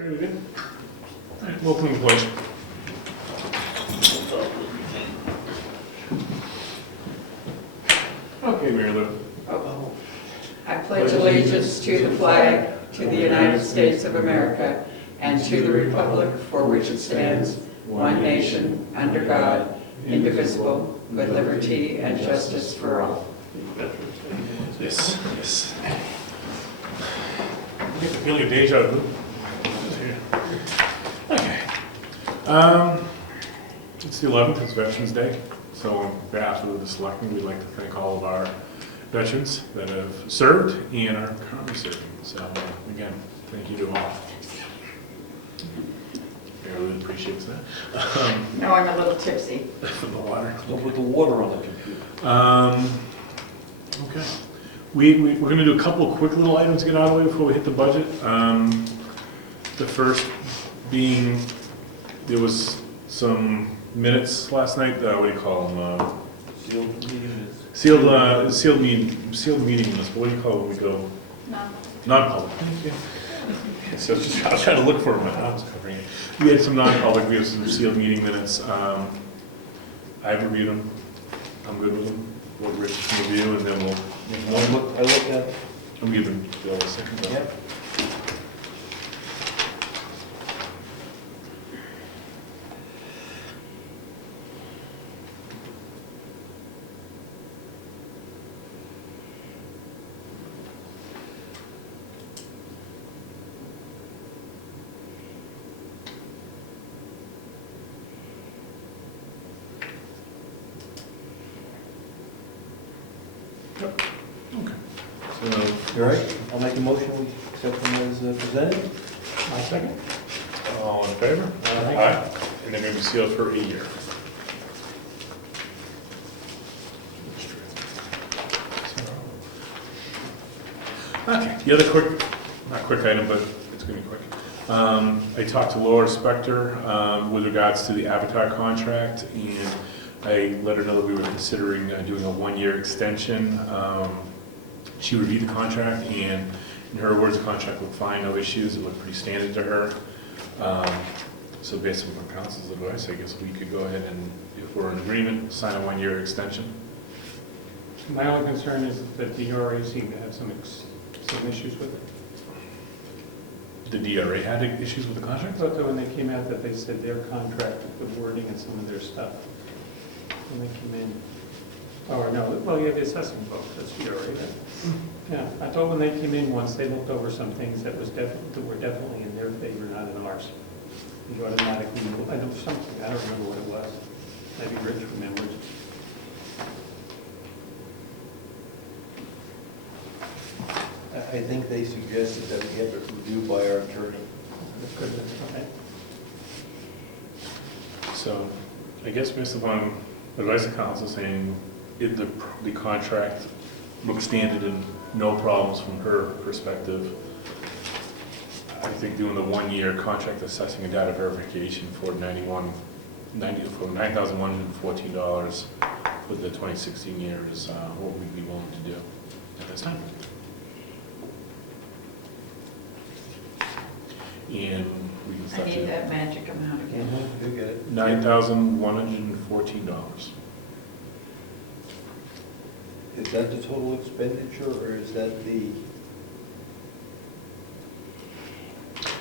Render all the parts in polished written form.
Very good. All right, welcome to place. Okay, Mary Lou. Oh. I pledge allegiance to the flag, to the United States of America, and to the republic for which it stands, one nation, under God, indivisible, with liberty and justice for all. Yes, yes. I get the feeling of deja vu. Okay. It's the 11th, it's Veterans Day. So on behalf of the Selectmen, we'd like to thank all of our veterans that have served and are currently serving. So again, thank you to all. I really appreciate that. No, I'm a little tipsy. For the water. With the water on the computer. Okay. We're going to do a couple of quick little items to get out of the way before we hit the budget. The first being, there was some minutes last night, what do you call them? Sealed meeting is. Sealed meeting minutes, what do you call it when we go? Non-public. So I was trying to look for them, I was covering it. We had some non-public, we have some sealed meeting minutes. I've reviewed them, I'm good with them. What Rich can review, and then we'll. I look at it. I'm giving Bill a second. Yep. Okay. So, You all right? I'll make a motion, we accept them as presented. my second. All in favor? Aye. And they're going to be sealed for a year. Okay, the other not quick item, but it's going to be quick. I talked to Laura Spector with regards to the Avatar contract, and I let her know that we were considering doing a one-year extension. She reviewed the contract, and in her words, the contract looked fine, no issues, it looked pretty standard to her. So based on our council's advice, I guess we could go ahead and, if we're in agreement, sign a one-year extension. My only concern is that the DRA seem to have some issues with it. The DRA had issues with the I contract? thought that when they came out that they said their contract with the wording and some of their stuff, when they came in, or no, well, you have the assessing folks, that's DRA, right? Yeah, I thought when they came in once, they looked over some things that were definitely in their favor, not in ours. You automatically, I know something, I don't remember what it was, maybe Rich remembers. I think they suggested that we have it reviewed by our attorney. Okay. So, I guess based upon advice of council saying the contract looks standard and no problems from her perspective, I think doing the one-year contract assessing and data verification for $9,114 for the 2016 year is what we'd be willing to do at this time. And we can I start need to that magic amount again. You get it. $9,114. Is that the total expenditure, or is that the?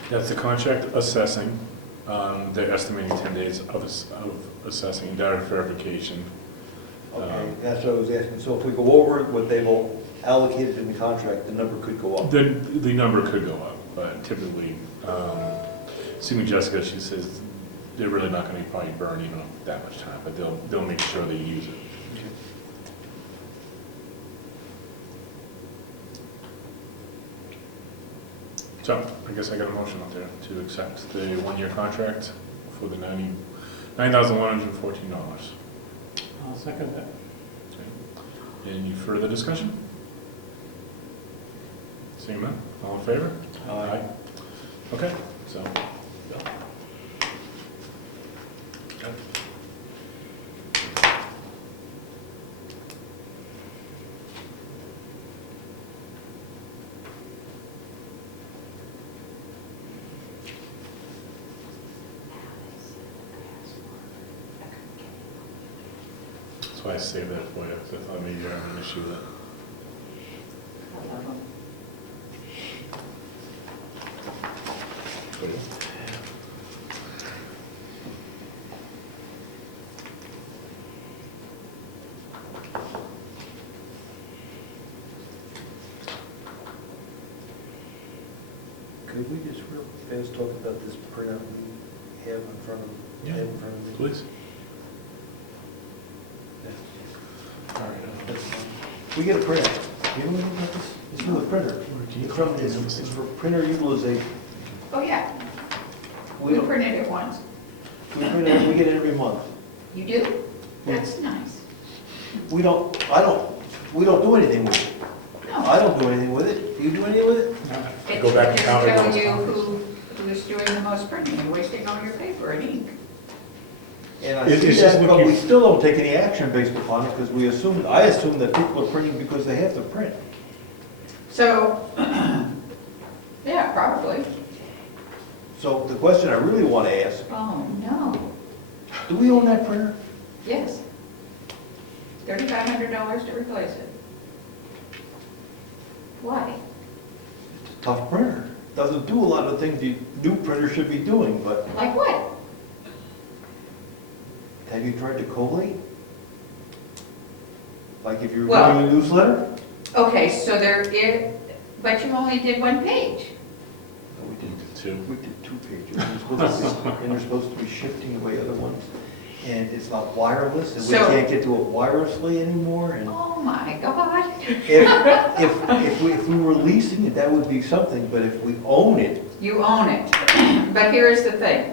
That's the contract assessing. They're estimating 10 days of assessing data verification. Okay, that's what I was asking. So if we go over what they've all allocated in the contract, the number could go up. The number could go up, but typically, assuming Jessica, she says they're really not going to be probably burning that much time, but they'll make sure they use it. So I guess I got a motion up there to accept the one-year contract for the $9,114. I'll second that. Any further discussion? Seeing none, all in favor? Aye. Okay, so. Bill? Okay. That's why I saved that for you, because I thought maybe you had an issue with it. Wait. Could we just real fast talk about this printout we have in front of, Yeah. have in front of me? Please. All right, that's fine. We get a printout. You know anything about this? It's for the printer. It's for printer utilization. Oh, yeah, We we don't, printed it once. we print it, we get it every month. You do? That's nice. We don't do anything with it. No. I don't do anything with it. Do you do anything with it? It Go back and just count it tell once. you who's doing the most printing and wasting all your paper and ink. And I It's see just that, but we looking- still don't take any action based upon it, because I assume that people are printing because they have to print. So, yeah, probably. So the question I really want to ask, Oh, no. do we own that printer? Yes. $3,500 to replace it. Why? It's a tough printer. Doesn't do a lot of the things the new printer should be doing, but Like what? have you tried to collate? Like if you're Well- reading a newsletter? Okay, so but you only did one page. No, we didn't. Two. We did 2 pages. And they're supposed to be shifting away other ones. And it's not wireless, and we So- can't get to it wirelessly anymore, and Oh, my God. if we were leasing it, that would be something, but if we own it, You own it. But here's the thing.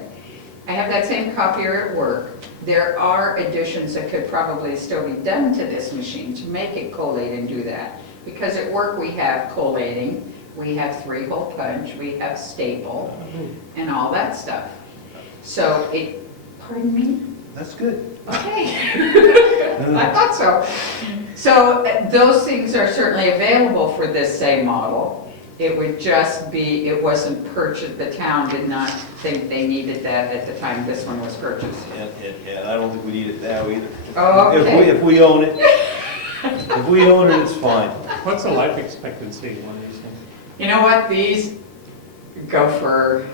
I have that same copier at work. There are additions that could probably still be done to this machine to make it collate and do that. Because at work, we have collating, we have 3-hole punch, we have staple, and all that stuff. So pardon me? that's good. Okay. I thought so. So those things are certainly available for this same model. It would just be, it wasn't purchased, the town did not think they needed that at the time this one was purchased. And I don't think we need it now either. Okay. If we own it, it's fine. What's the life expectancy of one of these things? You know what, these go for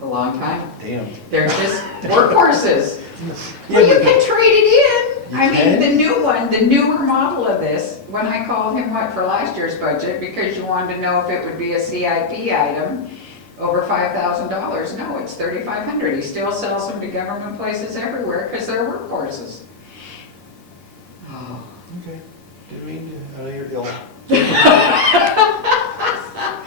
a long time. Damn. They're just workhorses. Yeah, Well, you but- can trade it in. You I mean, can? the new one, the newer model of this, when I called him for last year's budget, because you wanted to know if it would be a CIP item, over $5,000. No, it's $3,500. He still sells them to government places everywhere because they're workhorses. Oh. Okay. Didn't mean to, out of your ill.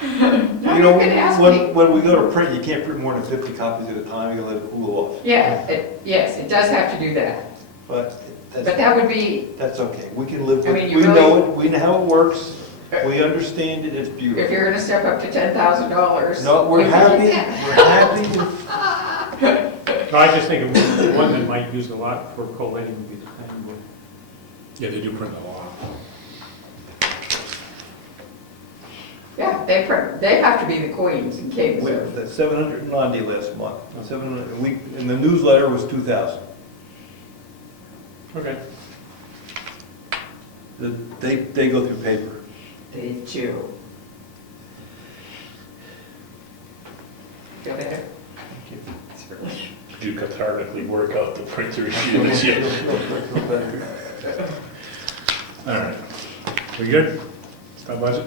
No, You know, can ask me. when we go to print, you can't print more than 50 copies at a time, you gotta let it cool off. Yeah, yes, it does have to do that. But But that would be, that's okay. We can live I with mean, it. you We know really- it, we know how it works, we understand it, it's if beautiful. you're gonna step up to $10,000. No, we're you can happy, get that. we're happy with No, I just think of one that might use a lot for collating would be the planning board. Yeah, they do print a lot. Yeah, they have to be the queens and kings of. That's 790 last month. 700, and the newsletter was 2,000. Okay. They go through paper. They do. Feel better? Thank you. It's really. Did you cathartically work out the printer issue this year? All right. We good? Got budget?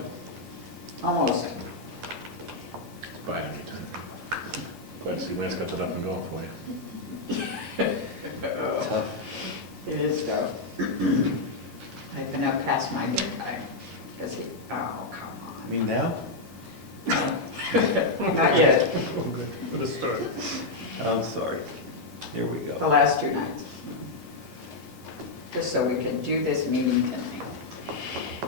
Almost. Buy it anytime. Glad to see Lance got that up and going for you. Tough. It is tough. I've been up past my bedtime, because oh, come I mean, now? on. Not yet, For the start. I'm sorry. Here we the go. last 2 nights. Just so we can do this meeting tonight.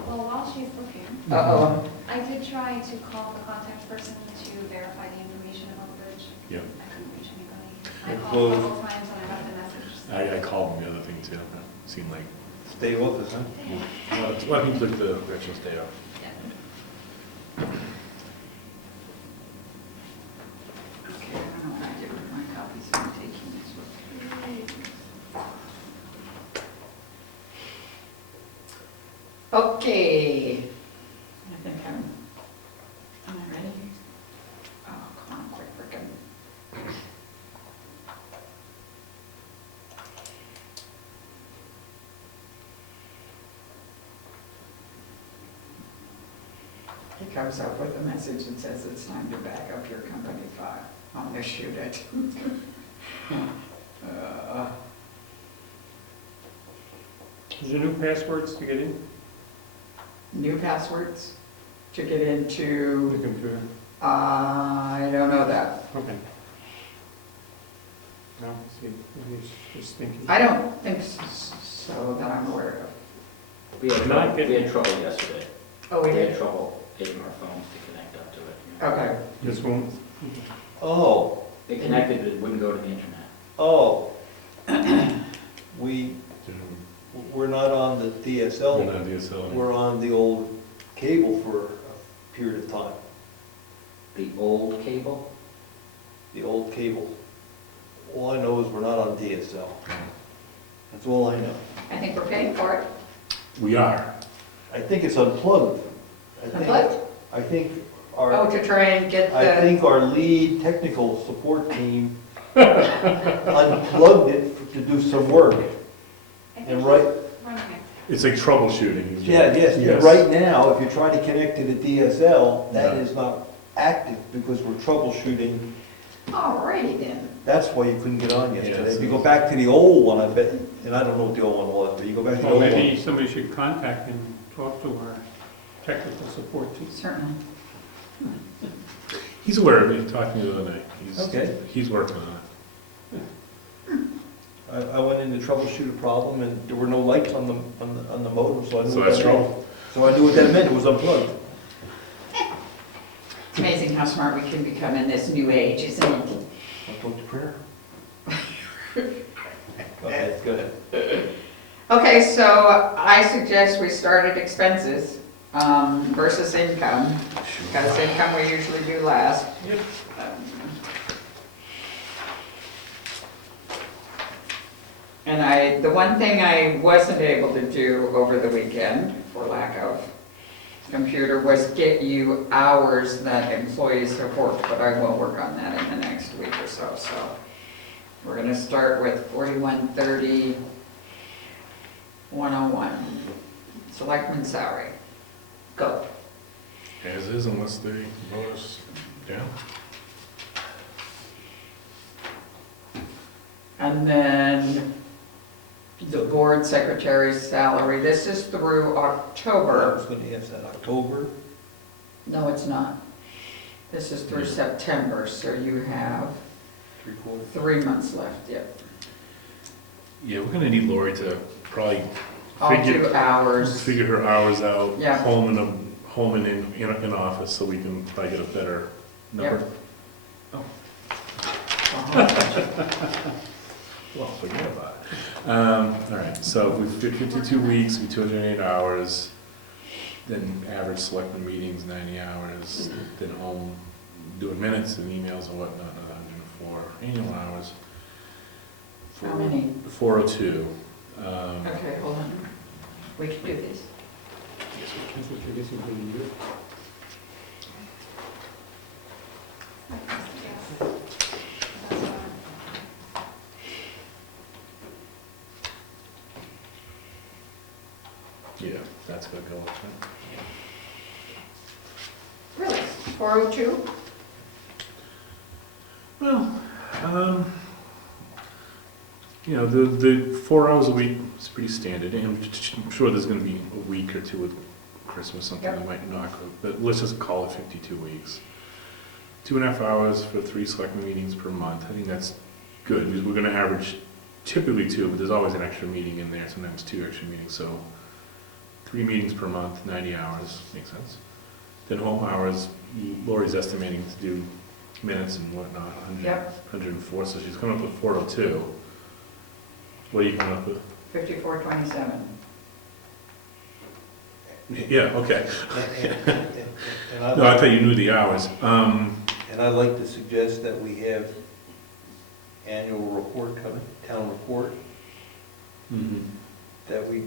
Well, while she's looking, Uh-oh. I did try to call the contact person to verify the information about the bridge. Yeah. I couldn't reach anybody. They're I called a closed. couple times and I left a message. I called him the other thing too. It seemed like, Stay with us, huh? well, let me look the actual stay off. Yeah. Okay, I don't know what I did with my copies, I'm taking this one. Okay. I think am I ready? Oh, come on, quick, frickin'. He comes up with a message and says it's time to back up your company file. I'm gonna shoot it. Is there new passwords to get in? New passwords to get The into, computer? I don't know that. Okay. No, see, he's just thinking. I don't think so that I'm aware of. We had Not trouble, we getting- had trouble yesterday. Oh, we We had did? trouble getting our phones to connect up to it. Okay. This won't, Oh, They connected, but it wouldn't go to the internet. oh. We're not on the We're DSL, not DSL. we're on the old cable for a period of time, The old cable, the old cable. All I know is we're not on DSL. That's all I know. I think we're paying for it. We are. I think it's unplugged. Unplugged? I think Oh, our, to try and get I the, think our lead technical support team unplugged it to do some work. I think And he's right, running it. It's like troubleshooting. yeah, yes, Yes. right now, if you're trying to connect to the DSL, that Yeah. is not active because we're troubleshooting. alrighty then. That's why you couldn't get on yesterday. Yes. If you go back to the old one, I bet, and I don't know what the old one was, but you go back to the well, old maybe one. somebody should contact him, talk to our technical support team. Certainly. He's aware of it, talking the other night. Okay. He's working on it. I went in to troubleshoot a problem and there were no lights on the modem, so I knew So what that's that meant. trouble. So I knew what that meant, it was unplugged. It's amazing how smart we can become in this new age, isn't it? I told you prayer. Okay, go ahead. Okay, so I suggest we start at expenses versus income, because income we usually do last. Yep. And the one thing I wasn't able to do over the weekend, for lack of computer, was get you hours that employees have worked, but I will work on that in the next week or so. So we're gonna start with 4130, 101, selectman salary. Go. As is unless they vote us down. And then the board secretary's salary, this is through I October. was gonna ask that, October, No, it's not. This is through September, so you have 3/4. 3 months left, yep. Yeah, we're gonna need Lori to probably All Figure- 2 hours. figure her hours out, Yeah. home and in office, so we can probably get a better number. Well, forget about it. All right, so we've 52 weeks, we 208 hours, then average selectmen meetings, 90 hours, then home, doing minutes and emails and whatnot, 104 annual hours. How many? 402. Okay, hold on. We can do this. That's what you're guessing for the year. Yeah, that's gonna go up, right? Really? 402? Well, the 4 hours a week is pretty standard, and I'm sure there's gonna be a week or two with Christmas, something that might knock, but let's just call it 52 weeks. 2.5 hours for 3 selectmen meetings per month, I think that's good, because we're gonna average typically 2, but there's always an extra meeting in there, sometimes 2 extra meetings, so 3 meetings per month, 90 hours, makes sense. Then home hours, Lori's estimating to do minutes and whatnot, 104, so she's coming up with 402. What are you coming up with? 5427. Yeah, okay. And No, I thought you knew the hours. And I'd like to suggest that we have annual report coming, town report, Mhm. that we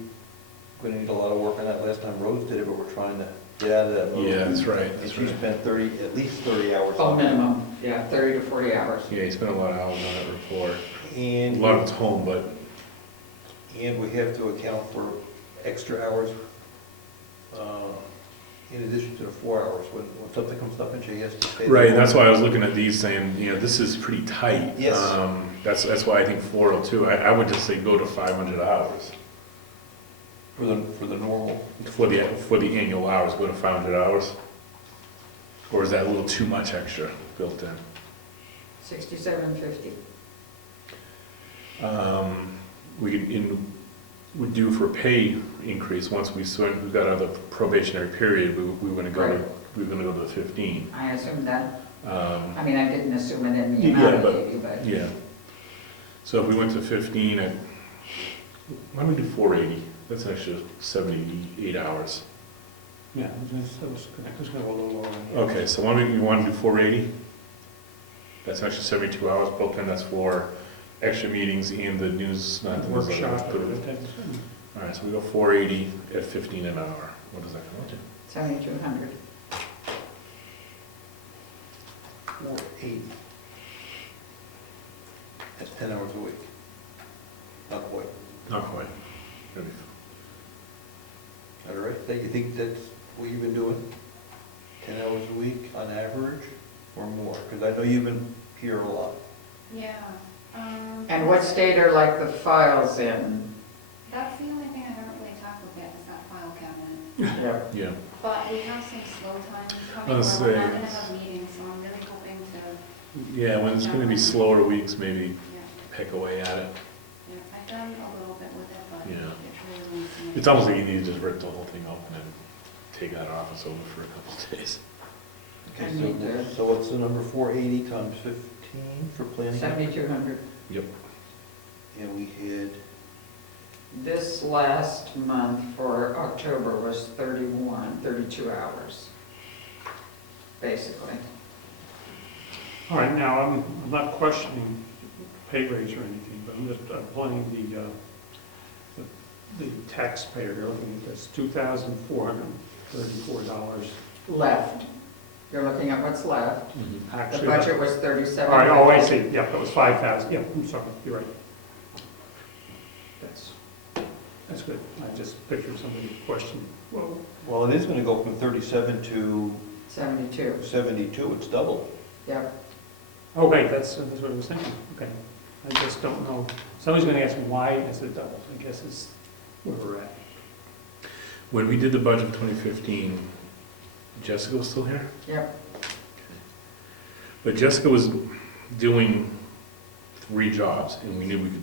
gonna need a lot of work on that. Last time Rose did it, but we're trying to get out of that mode. Yeah, that's right, And that's she right. spent at least 30 hours. Oh, on it. minimum, yeah, 30 to 40 hours. Yeah, he spent a lot of hours on that report. A And, lot of it's home, but and we have to account for extra hours in addition to the 4 hours when something comes up and she has to stay. there. right, and that's why I was looking at these saying, you know, this is pretty tight. Yes. That's why I think 402, I would just say go to 500 hours. For the normal. For the annual hours, go to 500 hours? Or is that a little too much extra built in? 67.50. We're due for a pay increase, once we got out of the probationary period, we were gonna go to the 15. I assumed that. Um, I mean, I didn't assume it in the Yeah, amount I but- gave you, but Yeah. So if we went to 15 at, why don't we do 480? That's an extra 78 hours. Yeah, it's gonna go a little lower. Okay, so why don't you want to do 480? That's an extra 72 hours built in, that's for extra meetings and the news, not the newsletter. Workshop. All right, so we go 480 at 15 an hour. What does that come out to? 7,200. 480. That's 10 hours a week. Not quite. Not quite. Maybe. All right, you think that's what you've been doing? 10 hours a week on average or more? Because I know you've been here a lot. Yeah. And what state are like the files in? That's the only thing I haven't really tackled yet, is that file cabinet. Yep. Yeah. But we have some slow times coming Let's where we're say not gonna it's- have meetings, so I'm really hoping to, Yeah, when it's gonna be slower weeks, maybe yeah, pick away at it. yeah. I've done a little bit with it, but Yeah. it really needs to. It's almost like you need to just rip the whole thing open and take that office over for a couple of days. Okay, I need to- so what's the number? 480 times 15 for planning? 7,200. Yep. And we had, This last month for October was 32 hours, basically. All right, now, I'm not questioning pay raise or anything, but I'm just applying the taxpayer, you're looking at this $2,434. Left. You're looking at what's left. The Actually, budget was 37. all right, oh, I see, yeah, that was 5,000, yeah, I'm sorry, you're right. That's good, I just pictured somebody questioning, whoa. well, it is going to go from 37 to 72, 72. It's double. yep. Oh, right, that's what I was thinking, okay. I just don't know, somebody's gonna ask me, why is it doubled? I guess it's where we're at. When we did the budget of 2015, Jessica was still here? Yep. But Jessica was doing 3 jobs, and we knew we could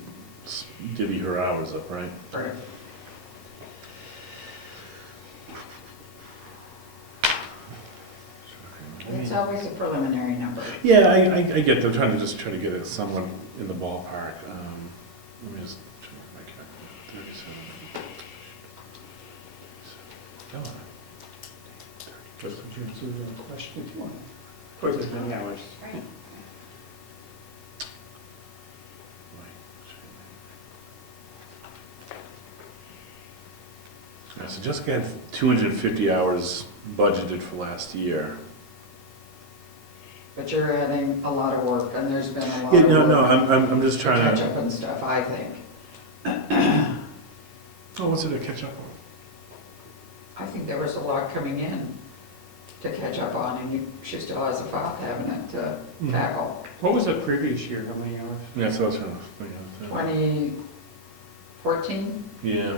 divvy her hours up, right? Right. It's always a preliminary number. Yeah, I get them, trying to get it someone in the ballpark. Let me just try to make it 37. Come on. Just would you answer the question if you want? Of course, it's many hours. Right. Yeah, so Jessica had 250 hours budgeted for last year. But you're adding a lot of work, and there's been a lot Yeah, of no, no, work I'm just to trying catch to. up and stuff, I think. Oh, what's it to catch up on? I think there was a lot coming in to catch up on, and she still has a file cabinet to Mhm. tackle. What was the previous year, how many hours? Yeah, so I was trying to think of that. 2014? Yeah,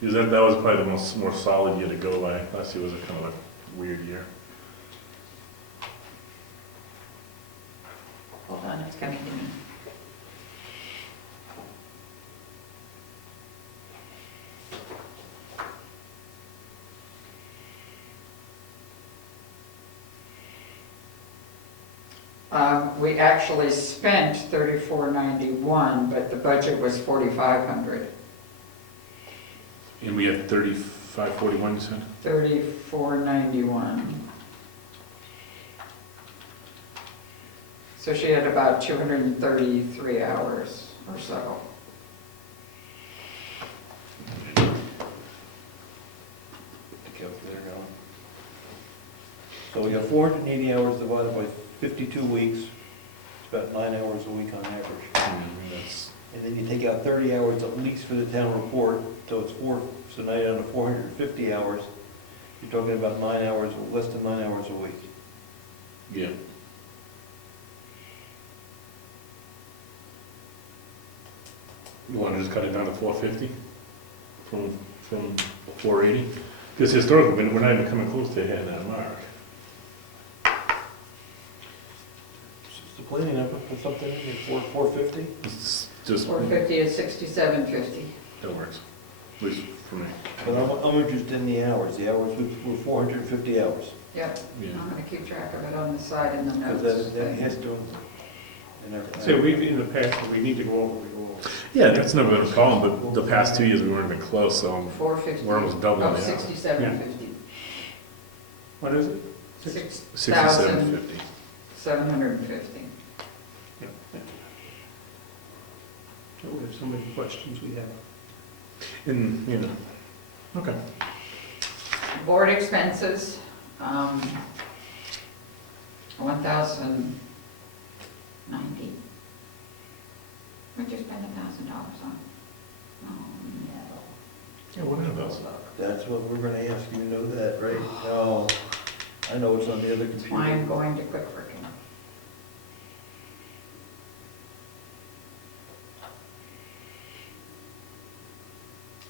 because that was probably the more solid year to go by. Last year was a kind of a weird year. Hold on, it's coming in. We actually spent $34.91, but the budget was $4,500. And we had 3541, you said? $34.91. So she had about 233 hours or so. So we got 480 hours divided by 52 weeks, it's about 9 hours a week on average. That's, And then you take out 30 hours at least for the town report, so it's so now you're down to 450 hours. You're talking about 9 hours, less than 9 hours a week. yeah. You wanna just cut it down to 450 from 480? Because historically, we're not even coming close to hitting that mark. Is the planning number, put something in, 450? It's just, 450 is 6750. that works, at least for me. But I'm interested in the hours were 450 hours. Yep, Yeah. I'm gonna keep track of it on the side in the Because notes. that has to, and everything. So we've, in the past, when we need to go over, we go over. Yeah, that's never been a problem, but the past 2 years, we weren't even close, so 450. we're almost doubling Oh, the hours. 6750. What is it? 6750. 6,750. Yeah. So if somebody questions, we have. And, you know, okay. Board expenses, 1,090. What'd you spend $1,000 on? Oh, no. Yeah, what are those? That's what we're gonna ask, you know that, right? No, I know it's on the other That's why I'm computer. going to Quick Freaking.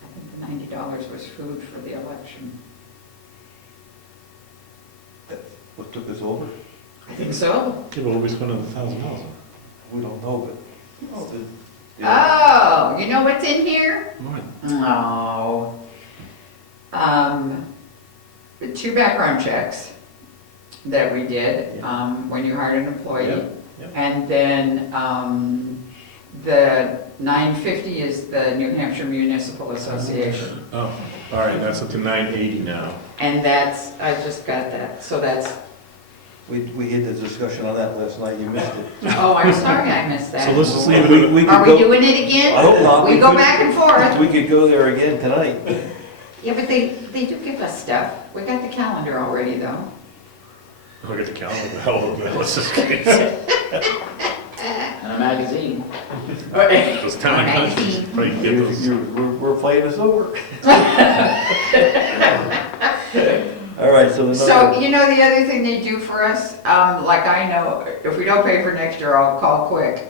I think the $90 was food for the election. What took us over? I think so. Yeah, but what are we spending $1,000 on? We don't know, but. Oh, you know what's in here? What? No. The 2 background checks that we did, when you hired an employee. Yep, yep. And then, the $950 is the New Hampshire Municipal Association. Oh, all right, that's up to $980 now. And that's, I just got that, so that's, We had the discussion on that last night, you missed it. oh, I'm sorry I missed that. So let's just leave it at, We Are could we go, doing it again? I hope not. We go could- back and forth. We could go there again tonight. Yeah, but they do give us stuff. We got the calendar already, though. look at the calendar, the hell of a let's just get And a magazine. those town and countries. Probably get those. We're playing this over. All right, so the So, number, you know, the other thing they do for us, like I know, if we don't pay for next year, I'll call quick.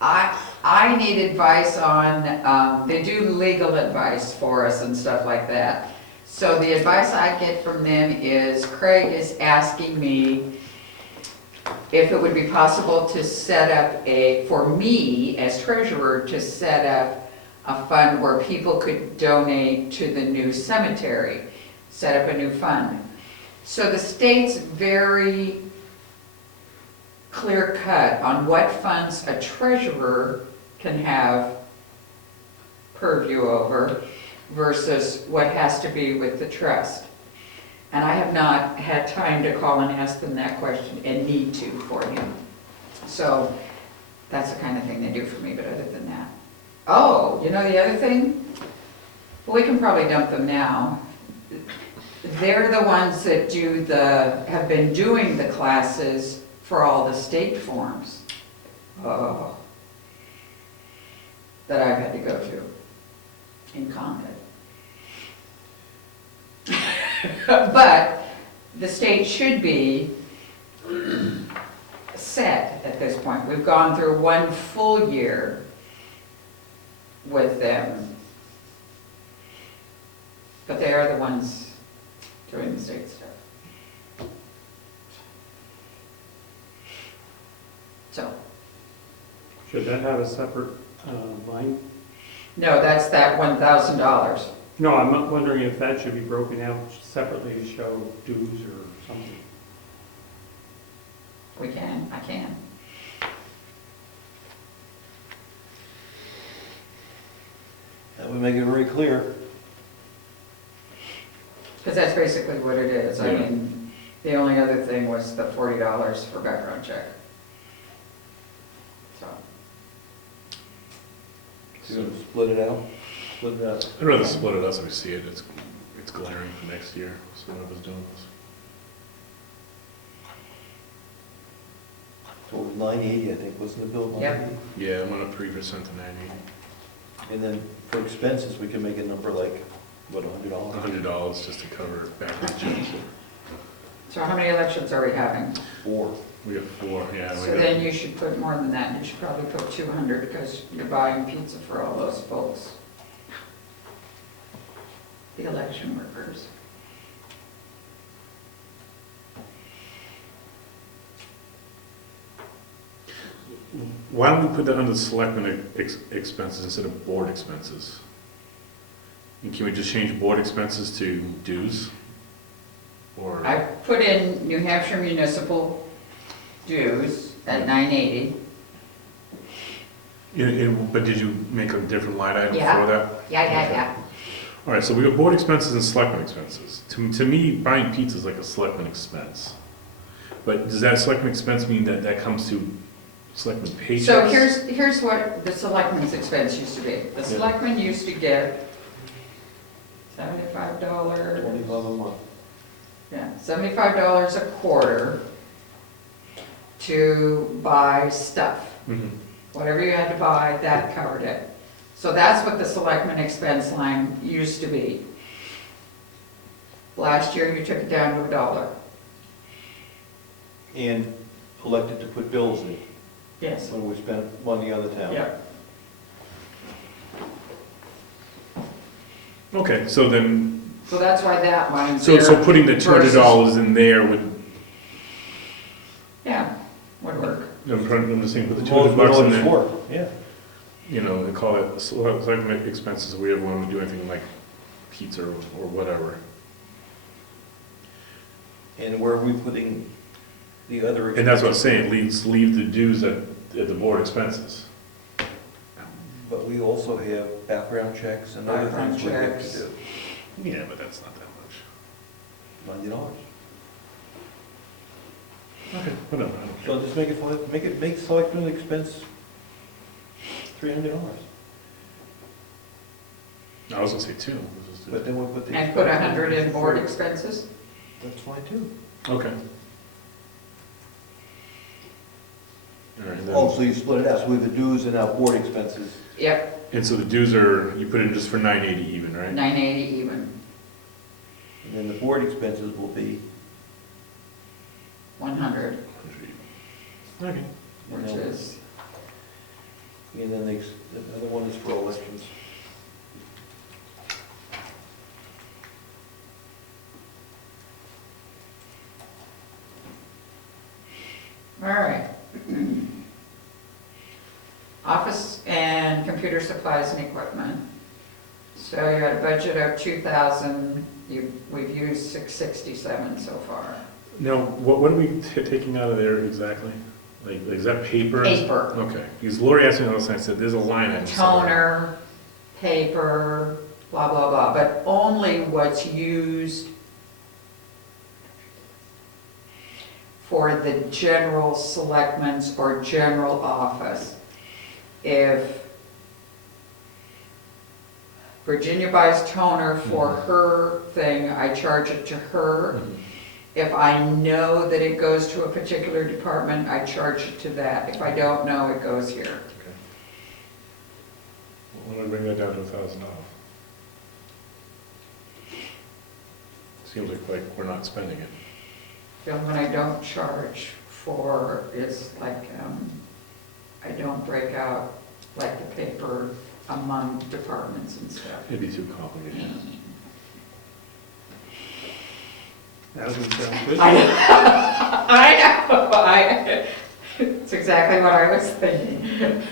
I need advice on, they do legal advice for us and stuff like that. So the advice I get from them is Craig is asking me if it would be possible to set up for me as treasurer, to set up a fund where people could donate to the new cemetery, set up a new fund. So the state's very clear cut on what funds a treasurer can have purview over versus what has to be with the trust. And I have not had time to call and ask them that question, and need to for him. So that's the kind of thing they do for me, but other than that. Oh, you know the other thing? Well, we can probably dump them now. They're the ones that have been doing the classes for all the state forms. Oh. That I've had to go to in Concord. But the state should be set at this point. We've gone through 1 full year with them. But they are the ones doing the state stuff. So, Should that have a separate line? no, that's that $1,000. No, I'm not wondering if that should be broken out separately to show dues or something. I can. that would make it very clear. Because that's basically what it is. I Yeah. mean, the only other thing was the $40 for background check. So, So you're gonna split it out? Split it out. I'd rather split it up so we see it. It's glaring for next year, so whoever's doing this. 980, I think, wasn't the bill Yep. 980? Yeah, it went up 3% to 980. And then for expenses, we can make a number like, what, $100? $100 just to cover background checks. So how many elections are we having? 4. We have 4, yeah. So then you should put more than that, you should probably put 200 because you're buying pizza for all those folks. The election workers. Why don't we put that under selectmen expenses instead of board expenses? And can we just change board expenses to dues? Or, I put in New Hampshire municipal dues at 980. but did you make a different line item Yeah. for that? Yeah. All right, so we got board expenses and selectmen expenses. To me, buying pizza is like a selectmen expense. But does that selectmen expense mean that that comes to selectmen paychecks? So here's what the selectmen's expense used to be. The selectmen used to get $75. 25 a month. Yeah, $75 a quarter to buy stuff. Mhm. Whatever you had to buy, that covered it. So that's what the selectmen expense line used to be. Last year, you took it down to $1. And elected to put bills in Yes. when we spent money on the town. Yep. Okay, so then, So that's why that line's so there putting the versus- $200 in there would, Yeah, would work. I'm just saying, put the As long as we $200 know in what there. it's for. Yeah. You know, they call it selectmen expenses if we ever want to do anything like pizza or whatever. And where are we putting the other? And that's what I'm saying, leave the dues at the board expenses. But we also have background checks and other Background things we have checks. to do. Yeah, but that's not that much. $90. Okay, whatever. I don't care. So just make selectmen expense $300. I was gonna say 2. But then we'll put the. And put 100 in board expenses? That's fine too. Okay. All right, then- Oh, so you split it out, so we have the dues and our board expenses. Yep, and so the dues are, you put in just for 980 even, right? 980 even, And then the board expenses will be. 100, Okay. and which then- is, And then the other one is for elections. all right. Office and computer supplies and equipment. So you had a budget of 2,000, we've used 667 so far. Now, what are we taking out of there exactly? Like, is that paper? Paper, Okay, because Lori asked me last night, I said, there's a line item. somewhere. toner, paper, blah, blah, blah, but only what's used for the general selectmen's or general office. If Virginia buys toner for her thing, I charge it to her. Mhm. If I know that it goes to a particular department, I charge it to that. If I don't know, it goes here. Okay. Why don't we bring that down to $1,000? Seems like we're not spending it. The only one I don't charge for is like, I don't break out like the paper among departments and stuff. It'd be too complicated. That doesn't sound good. I know, it's exactly what I was thinking.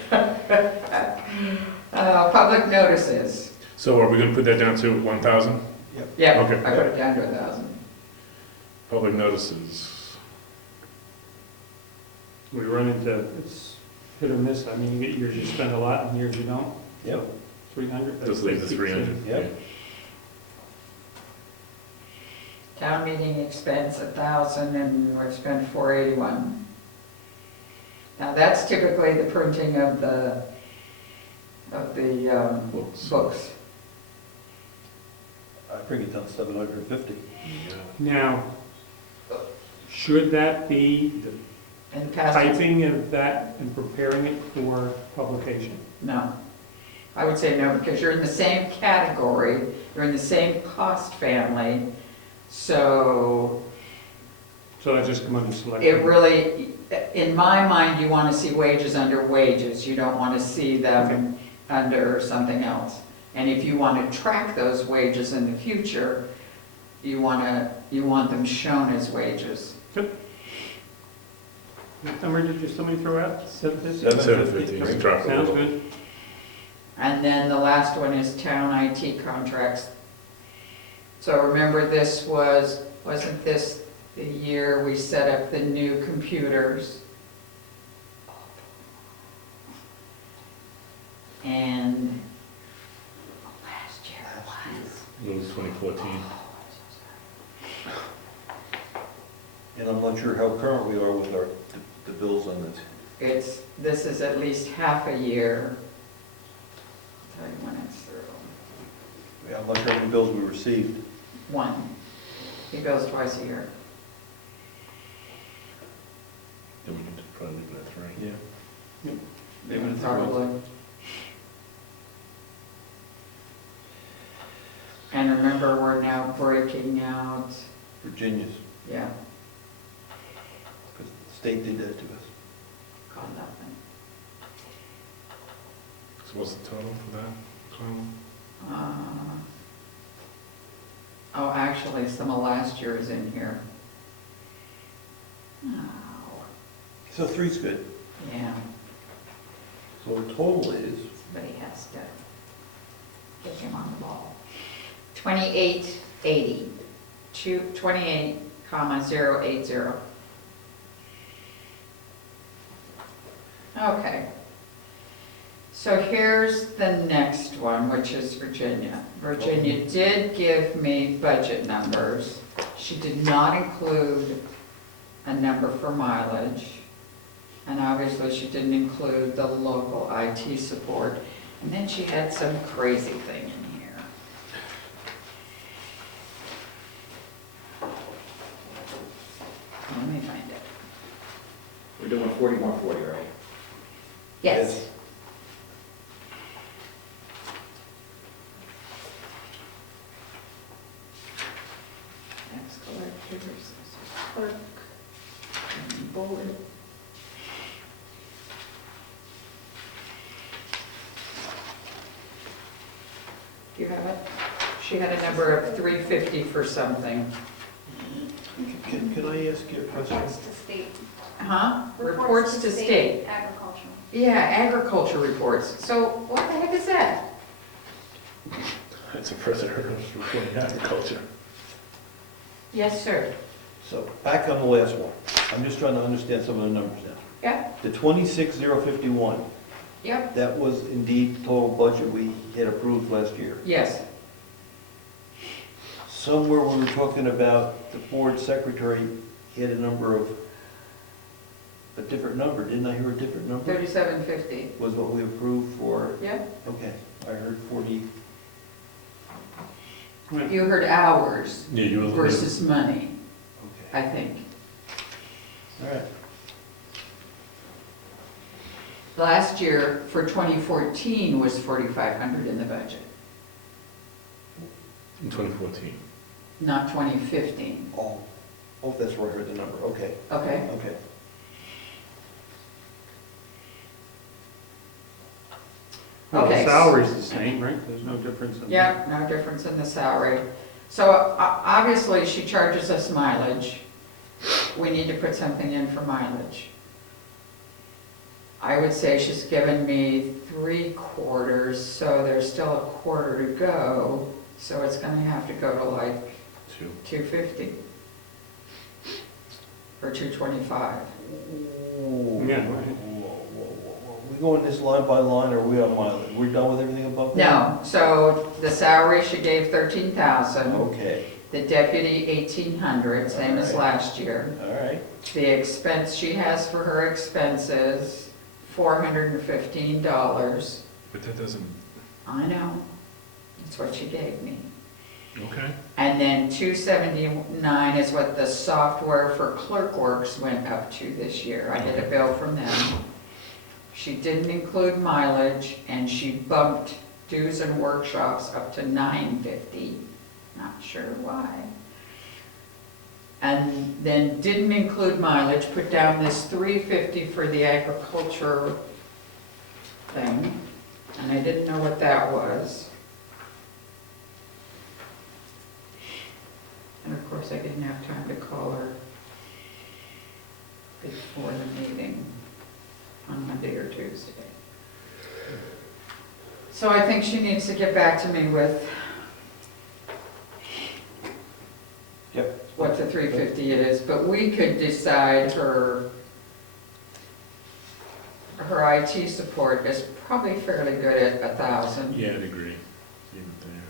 Public notices. So are we gonna put that down to 1,000? Yeah, Okay. I put it down to 1,000. Public notices. We run into, it's hit or miss. I mean, you get years you spend a lot and years you don't. Yep. 300. Just leave the 300. Yep. Town meeting expense 1,000 and we've spent 481. Now, that's typically the printing of the Books. books. I bring it down to 750. Yeah. Now, should that be In the past, typing of that and preparing it for publication. no. I would say no, because you're in the same category, you're in the same cost family, so So I just come under select. it really, in my mind, you want to see wages under wages. You don't want to see them under something else. And if you want to track those wages in the future, you want them shown as wages. What number did you, somebody throw out? 750? 750, just drop it a Sounds little. good. And then the last one is town IT contracts. So remember, wasn't this the year we set up the new computers? And last year it was. It was 2014. And I'm not sure how current we are with the bills on this. This is at least half a year. I'll tell you when it's through. Yeah, I'm not sure how many bills we received. One. He goes twice a year. Then we can just probably leave it at 3. Yeah. Maybe it's Probably. And remember, we're now breaking out, Virginia's, yeah, because the state did that to us. got nothing. So what's the total for that? 12? Oh, actually, some of last year is in here. Oh, So 3's good. yeah, So the total is, somebody has to get him on the ball. 2880, 28,080. Okay. So here's the next one, which is Virginia. Virginia did give me budget numbers. She did not include a number for mileage. And obviously, she didn't include the local IT support. And then she had some crazy thing in here. Let me find it. We're doing 40 more 40, right? Yes. Tax collector, assessor clerk, and bullet. Do you have it? She had a number of 350 for something. can I ask you a question? Reports to state. Huh? Reports to state. Agricultural. Yeah, agriculture reports. So what the heck is that? It's a president reporting agriculture. Yes, sir. So back on the last one, I'm just trying to understand some of the numbers now. Yeah, The 26,051, yep, that was indeed the total budget we had approved last year. yes. Somewhere we were talking about the board secretary had a number of, a different number, didn't I hear a different number? 3750. Was what we approved for, Yeah. okay, I heard 40, You heard hours Yeah, you were. versus money, okay, I think. all right. Last year, for 2014, was 4,500 in the budget, In 2014. not 2015. Oh, that's where I heard the number, okay, Okay? okay. Well, the Okay. salary's the same, right? There's no difference in. Yep, no difference in the salary. So obviously, she charges us mileage. We need to put something in for mileage. I would say she's given me 3/4, so there's still a quarter to go. So it's gonna have to go to like 250 or 225. Yeah, right. We going this line by line, or are we on mileage? We're done with everything above that? No, so the salary, she gave 13,000. Okay, The deputy, 1,800, same as last year. all right. The expense she has for her expenses, $415. But that doesn't, I know, that's what she gave me. Okay. And then 279 is what the software for clerk works went up to this year. I get a bill from them. She didn't include mileage, and she bumped dues and workshops up to $950. Not sure why. And then didn't include mileage, put down this $350 for the agriculture thing, and I didn't know what that was. And of course, I didn't have time to call her before the meeting on Monday or Tuesday. So I think she needs to get back to me with Yep. what the 350 is, but we could decide her IT support is probably fairly good at 1,000. Yeah, I'd agree. Even there.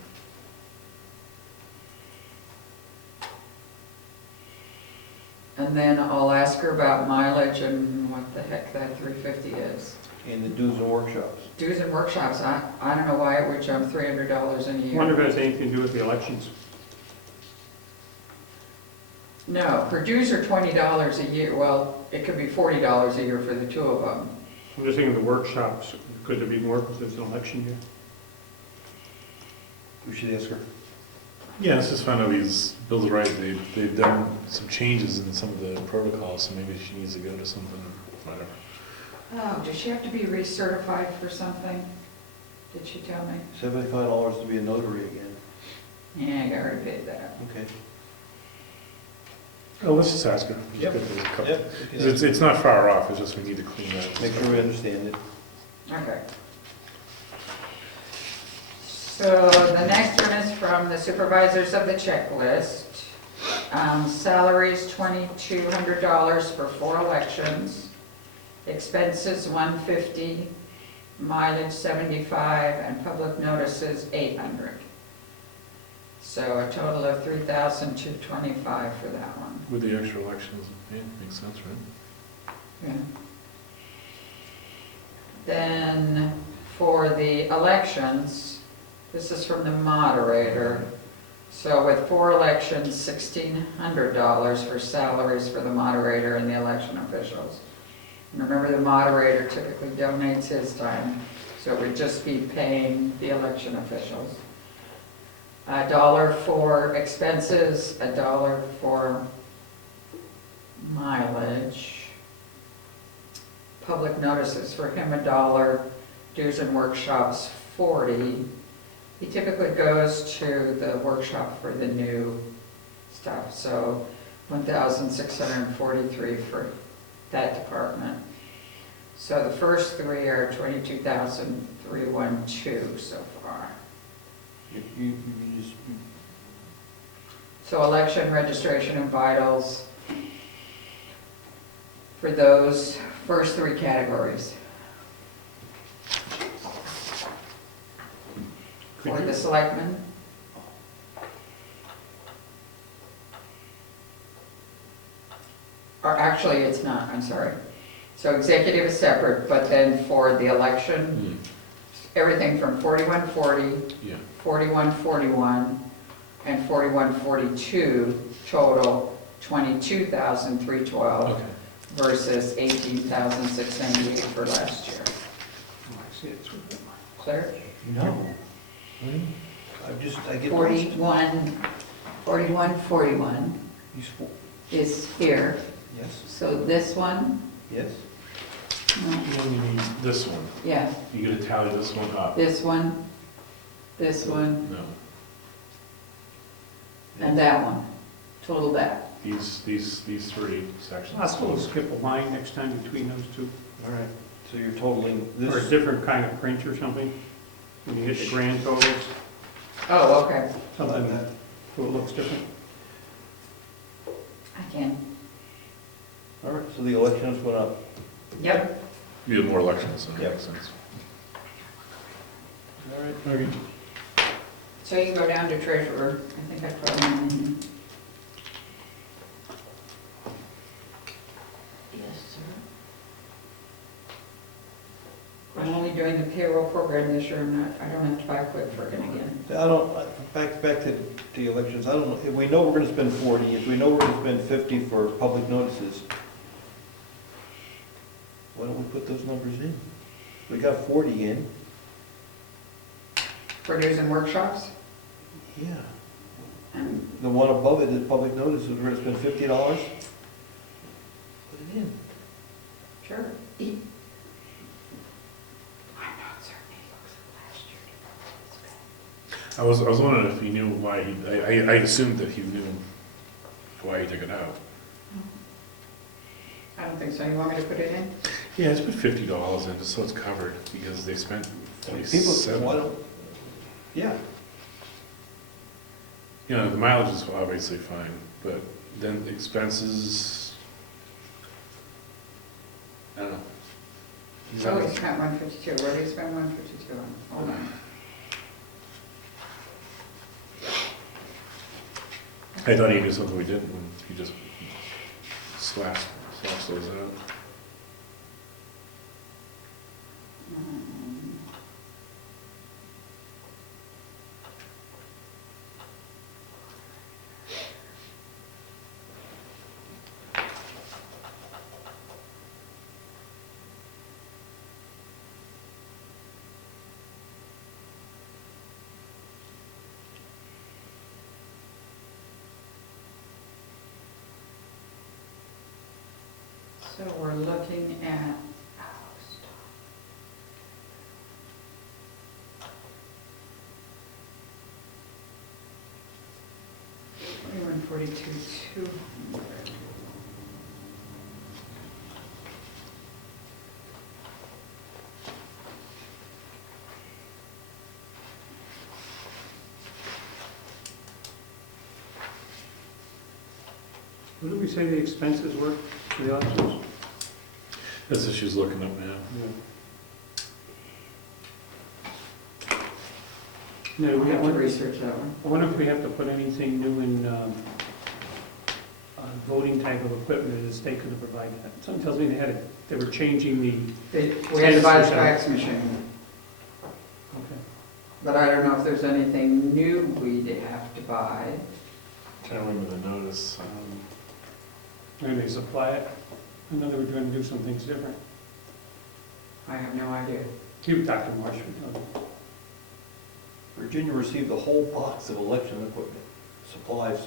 And then I'll ask her about mileage and what the heck that 350 is. And the dues and workshops. Dues and workshops, I don't know why it would jump $300 in a year. Wonder if it has anything to do with the elections. No, her dues are $20 a year, well, it could be $40 a year for the two of them. I'm just thinking of the workshops, could there be more because there's an election year? We should ask her. Yeah, let's just find out these Bill's right. They've done some changes in some of the protocols, so maybe she needs to go to something, whatever. Oh, does she have to be recertified for something? Did she tell me? $75 to be a notary again. Yeah, I already paid that. Okay. Oh, let's just ask her. Just Yep. get those couple- Yep. 'Cause it's not far off, it's just we need to clean that. Make sure we understand it. Okay. So the next one is from the supervisors of the checklist. Salaries, $2,200 for 4 elections. Expenses, $150. Mileage, $75. And public notices, $800. So a total of $3,225 for that one. With the extra elections, yeah, makes sense, right? Yeah. Then for the elections, this is from the moderator. So with 4 elections, $1,600 for salaries for the moderator and the election officials. And remember, the moderator typically donates his time, so it would just be paying the election officials. $1 for expenses, $1 for mileage. Public notices for him, $1. Dues and workshops, $40. He typically goes to the workshop for the new stuff, so $1,643 for that department. So the first 3 are $22,312 so far. You just, So election registration and vitals for those first 3 categories. Could For you- the selectmen, or actually, it's not, I'm sorry. So executive is separate, but then for the election, everything from 4140, Yeah. 4141, and 4142 total $22,312 Okay. versus $18,698 for last year. Oh, I see, it's with that line. Clear? no. I get lost. 4141 These 4, is here. yes, So this one, yes. no, And then you need this one. yeah, You gotta tally this one up. this one, No, and that one. Total that. these 3 sections. Possible to skip a line next time between those two, All right, so you're totaling or a this, different kind of print or something, when you get the grand totals, Oh, okay. something so it looks different. I can. all right, so the elections went up. Yep. You have more elections, so that Yep. makes sense. All right. Okay. So you can go down to treasurer. I think I put them in. Yes, sir. I'm only be doing the payroll program this year, I don't have to buy equipment for it again. I don't, back to the elections, I don't know, if we know we're gonna spend 40, if we know we're gonna spend 50 for public notices, why don't we put those numbers in? We got 40 in. For news and workshops? Yeah. And The one above it, the public notice, we're gonna spend $50. Put it in. sure. I'm not certain he looks at last year. I was wondering if he knew why I assumed that he knew why he took it out. I don't think so. You want me to put it in? Yeah, it's put $50 in, just so it's covered, because they spent People, 47. why don't, yeah. You know, the mileage is obviously fine, but then the expenses, I don't know. Oh, he spent 152. Where did he spend 152 on? Hold on. I thought he knew something we didn't when he just slashed those out. So we're looking at, oh, stop. $21.42, 200. What did we say the expenses were for the officers? That's what she's looking up now. No, We we have to have, research that one. I wonder if we have to put anything new in voting type of equipment, or the state could have provided that. Something tells me they were changing the, We had to buy the Tennis or fax machine, okay. but I don't know if there's anything new we'd have to buy. Can't remember the notice. Maybe they supply it. I know they were going to do some things different. I have no idea. Keep Dr. Marsh would know. Virginia received a whole box of election equipment, supplies,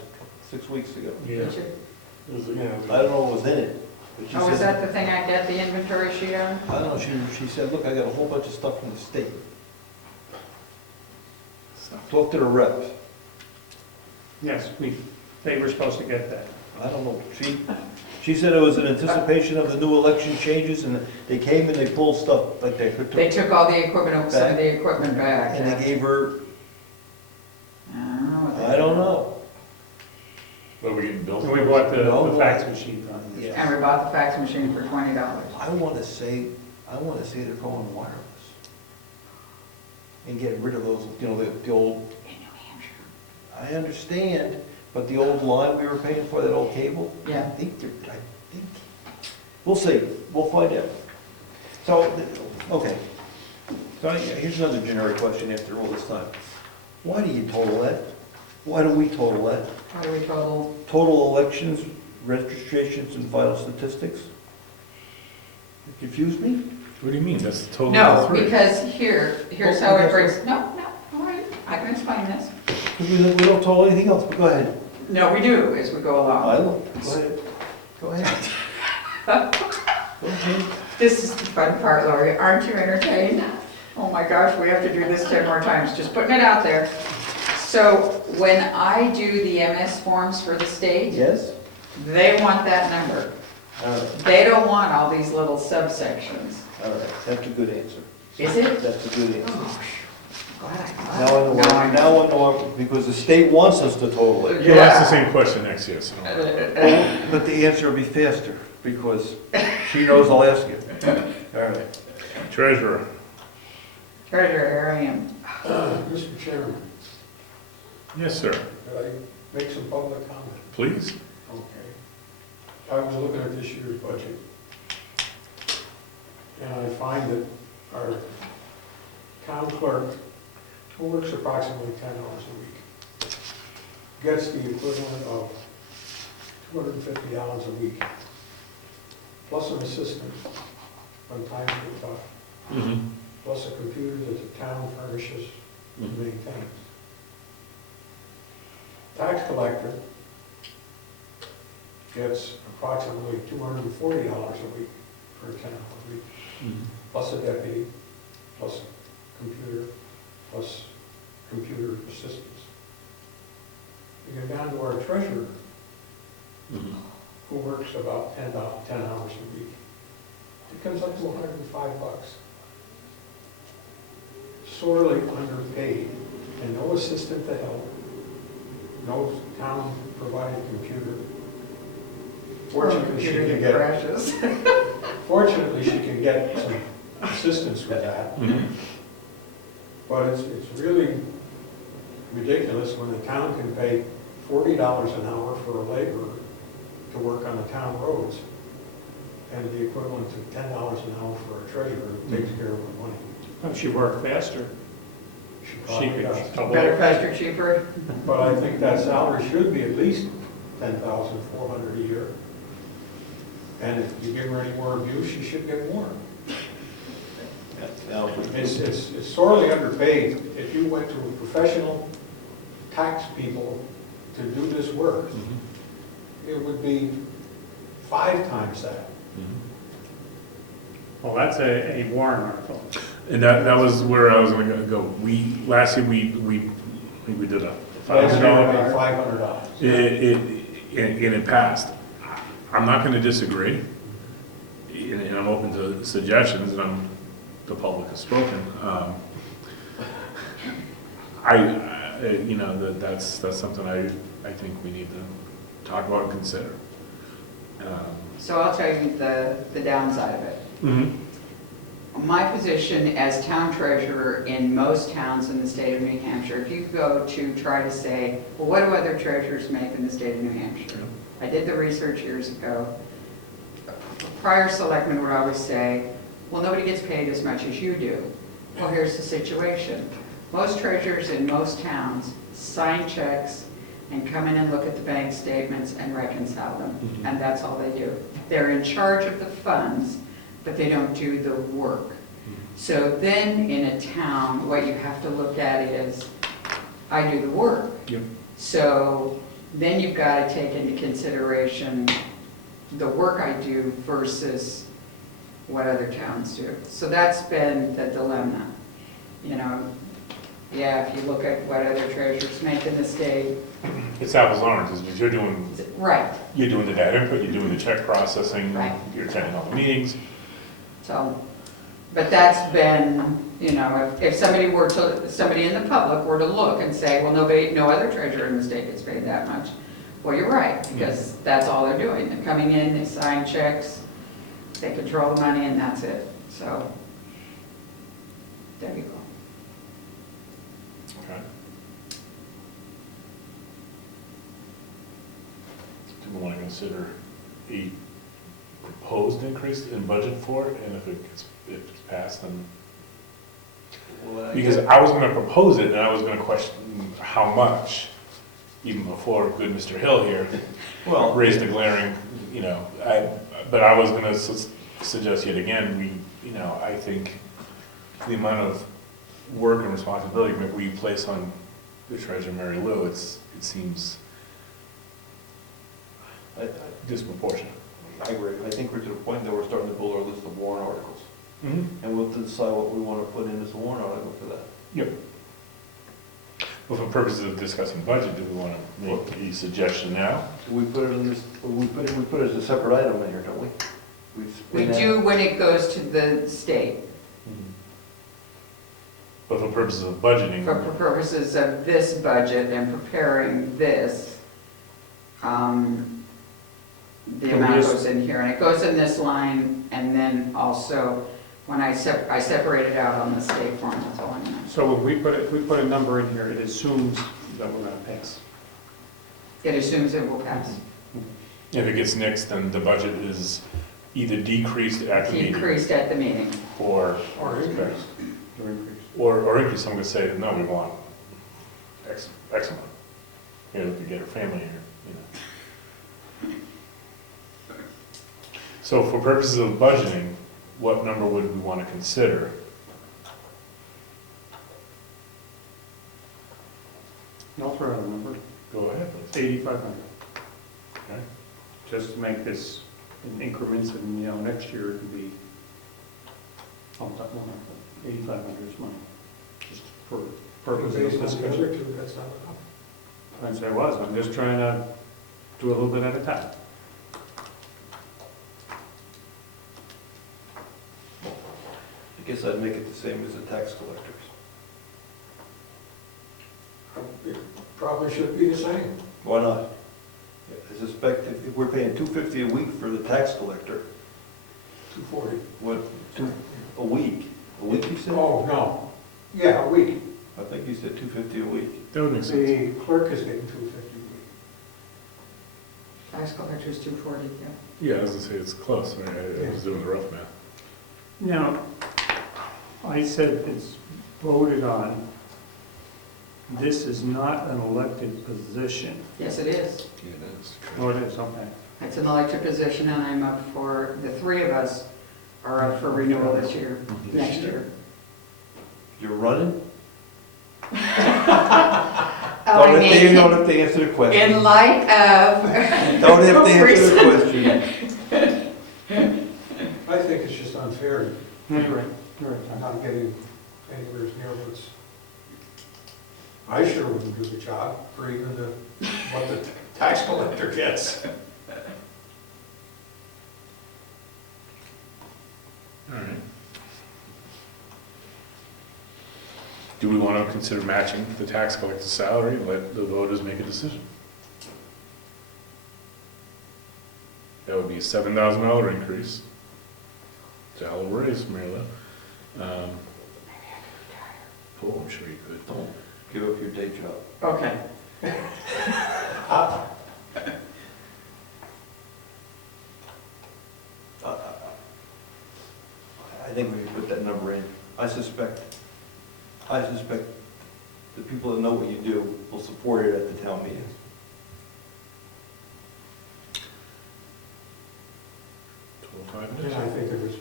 6 weeks ago. Yeah. Did you? I don't know what was in it. but she Oh, is said- that the thing I get the inventory sheet on? I don't know, she said, look, I got a whole bunch of stuff from the state. Talk to the reps. Yes, they were supposed to get that. I don't know, she said it was in anticipation of the new election changes, and they came and they pulled stuff, like they took. They took all the equipment, some of the equipment back. And they gave her, I don't know what they I don't know. What are we getting billed? And we bought the No. fax machine from them. Yeah. And we bought the fax machine for $20. I wanna say they're going wireless. And getting rid of those, the old, In New Hampshire. I understand, but the old line we were paying for, that old cable, I Yeah. think, we'll see, we'll find out. So, okay. So here's another generic question after all this time. Why do you total that? Why do we total that? How do we total? Total elections, registrations, and vital statistics? You confuse me? What do you mean? That's the total No, of the three. because here's how it breaks, no, all right, I can explain this. Because we don't total anything else, but go ahead. No, we do, as we go I along. will, go ahead. Go ahead. Go ahead. This is the fun part, Lori, aren't you entertained? Oh my gosh, we have to do this 10 more times, just putting it out there. So when I do the MS forms for the state, Yes? they want that number. All right, They don't want all these little subsections. all right, that's a good answer. Is it? That's a good answer. Oh, glad I got Now I know, why- now I know, because the state wants us to total it. You'll ask the same question next year, so. But the answer will be faster, because she knows I'll ask you. All right. Treasurer. Treasurer, here I am. Mr. Chairman, Yes, sir. could I make some public comment? Please. Okay. I was looking at this year's budget, and I find that our town clerk who works approximately 10 hours a week gets the equivalent of $250 a week, plus an assistant when times get tough, plus a computer that the town furnishes and maintains. Tax collector gets approximately $240 a week for a 10-hour week, plus a deputy, plus a computer, plus computer assistants. You get down to our treasurer, who works about 10 hours a week. It comes up to $105. Sorely underpaid, and no assistant to help, no town provided computer. Fortunately, she can get, crashes. fortunately, she can get some assistance with that. But it's really ridiculous when the town can pay $40 an hour for a laborer to work on the town roads, and the equivalent to $10 an hour for a treasurer who takes care of the money. If she worked faster, She she probably could does. double. Better, faster, cheaper. But I think that salary should be at least $10,400 a year. And if you give her any more abuse, she should get more. Now, It's sorely underpaid. If you went to professional tax people to do this work, it would be 5 times that. Well, that's a warrant article. And that was where I was gonna go. Last year, we did a Last year, I $500. paid $500. And it passed. I'm not gonna disagree, and I'm open to suggestions, and the public has spoken. That's something I think we need to talk about and consider. So I'll tell you the downside of it. My position as town treasurer in most towns in the state of New Hampshire, if you go to try to say, well, what do other treasurers make in the state of New Hampshire? I did the research years ago. Prior selectmen would always say, well, nobody gets paid as much as you do. Well, here's the situation. Most treasurers in most towns sign checks and come in and look at the bank statements and reconcile them, and that's all they do. They're in charge of the funds, but they don't do the work. So then in a town, what you have to look at is, I do the work. Yep. So then you've got to take into consideration the work I do versus what other towns do. So that's been the dilemma. You know, yeah, if you look at what other treasurers make in the state. It's apples and oranges, because you're doing the data input, you're doing the check processing, Right. you're attending all the meetings. So, but that's been, you know, if somebody in the public were to look and say, well, no other treasurer in the state gets paid that much. Well, you're right, because that's all they're doing. They're coming in, they sign checks, they control the money, and that's it. So, there you go. Okay. Do we want to consider a proposed increase in budget for it, and if it's passed, then? Because I was gonna propose it, and I was gonna question how much, even before good Mr. Hill here raised the glaring, but I was gonna suggest yet again, I think the amount of work and responsibility that we place on the treasurer, Mary Lou, it seems disproportionate. I agree. I think we're to the point that we're starting to build our list of warrant articles. And we'll decide what we want to put in as a warrant article for that. Yep. Well, for purposes of discussing budget, do we want to make a suggestion now? Do we put it in this, we put it as a separate item in here, don't we? We do when it goes to the state. But for purposes of budgeting. For purposes of this budget and preparing this, the amount goes in here, and it goes in this line, and then also, when I separate it out on the state form, that's all I know. So when we put a number in here, it assumes that we're gonna pass. It assumes it will pass. If it gets nixed, then the budget is either decreased at the meeting. Decreased at the meeting. Or Or increased. Or increase. or increase, I'm gonna say, no, we want X amount. You know, to get a family here, you know. So for purposes of budgeting, what number would we want to consider? I'll throw out a number, Go ahead, please. 8,500. Okay. Just to make this in increments, and, you know, next year it could be, I'll talk more, 8,500 is mine, just for purposes Based of on the discussion. other two, that's not enough. I didn't say it was, I'm just trying to do a little bit at a time. I guess I'd make it the same as the tax collectors. It probably should be the same. Why not? I suspect if we're paying $250 a week for the tax collector, 240. what, a week? A week you said? Oh, no. Yeah, a week. I think you said $250 a week. That would make sense. The clerk is getting 250 a week. Tax collector's 240, yeah. Yeah, I was gonna say, it's close, right? I was doing the rough math. Now, I said it's voted on. This is not an elected position. Yes, it is. Yeah, it is. Oh, it is, okay. It's an elected position, and I'm up for, the three of us are up for renewal this year, next year. You're running? Oh, I You mean, don't have to answer the question. in light of. Don't have to answer the question. I think it's just unfair. You're right, I'm not getting anywhere near what's, I sure wouldn't do the job for even what the tax collector gets. All right. Do we want to consider matching the tax collector's salary and let the voters make a decision? That would be a $7,000 increase. It's a hell of a raise, Mary Lou. Oh, I'm sure you could. Don't give up your day job. Okay. I think we can put that number in. I suspect the people that know what you do will support it at the town meeting. $12,500 it is. And I think it was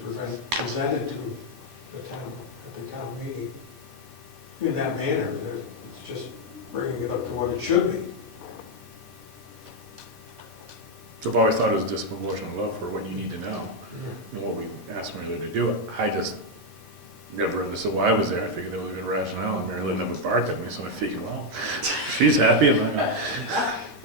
presented to the town, at the town meeting in that manner, that it's just bringing it up to what it should be. So I've always thought it was disproportionate love for what you need to know and what we asked Mary Lou to do. I just never understood why I was there. I figured there was a good rationale, and Mary Lou never barked at me, so I figured, well, she's happy.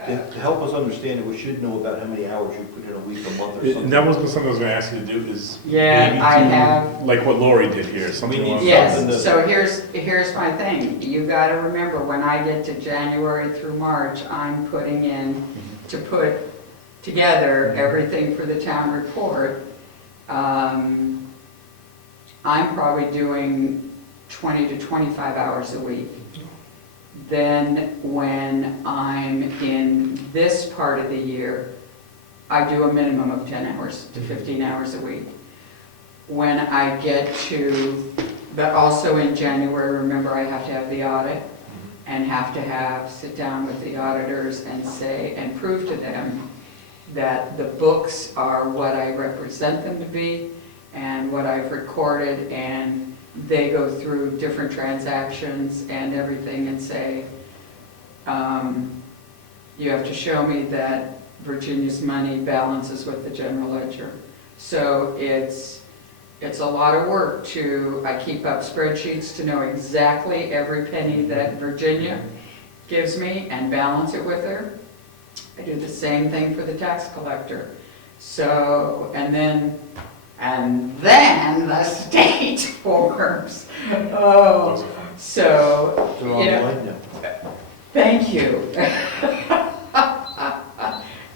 To help us understand it, we should know about how many hours you put in a week, a month, or something. And that was something I was gonna ask you to do is. Yeah, maybe I do have. Like what Lori did here, something We need along. Yes, something to- so here's my thing. You gotta remember, when I get to January through March, I'm putting in to put together everything for the town report. I'm probably doing 20 to 25 hours a week. Then when I'm in this part of the year, I do a minimum of 10 hours to 15 hours a week. When I get to, but also in January, remember, I have to have the audit and have to sit down with the auditors and say, and prove to them that the books are what I represent them to be and what I've recorded, and they go through different transactions and everything and say, you have to show me that Virginia's money balances with the general ledger. So it's a lot of work I keep up spreadsheets to know exactly every penny that Virginia gives me and balance it with her. I do the same thing for the tax collector. So, and then the state forms. Oh, so, They're you know, online now. thank you.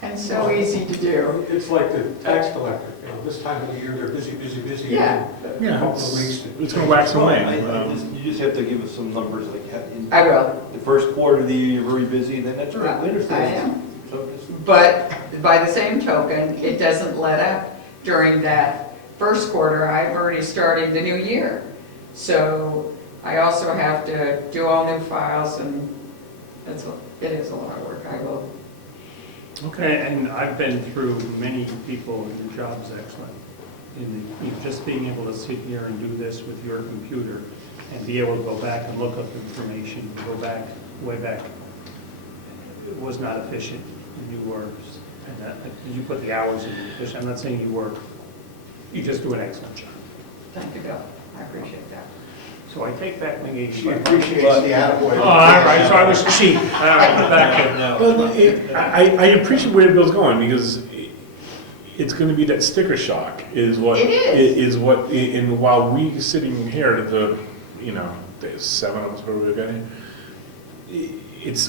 And so easy to do. It's like the tax collector, this time of the year, they're busy, busy, busy. Yeah. and then a couple of weeks. It's gonna wax and wane. You just have to give us some numbers, like, in I will. the first quarter of the year, you're very busy, then that's all right, we I understand. am. So just- But by the same token, it doesn't let up during that first quarter. I've already started the new year. So I also have to do all new files, and it is a lot of work. I will, Okay, and I've been through many people, your job's excellent. Just being able to sit here and do this with your computer and be able to go back and look up information, go back, way back, it was not efficient. And you were, you put the hours in efficient. I'm not saying you work, you just do an excellent job. thank you, Bill. I appreciate that. So I take back my She 85. appreciates the attaboy. Oh, all right, so I was cheap. All right, back to. But I appreciate where Bill's going, because it's gonna be that sticker shock is what. It is. And while we sitting here at the, there's 7 of us, where we're getting,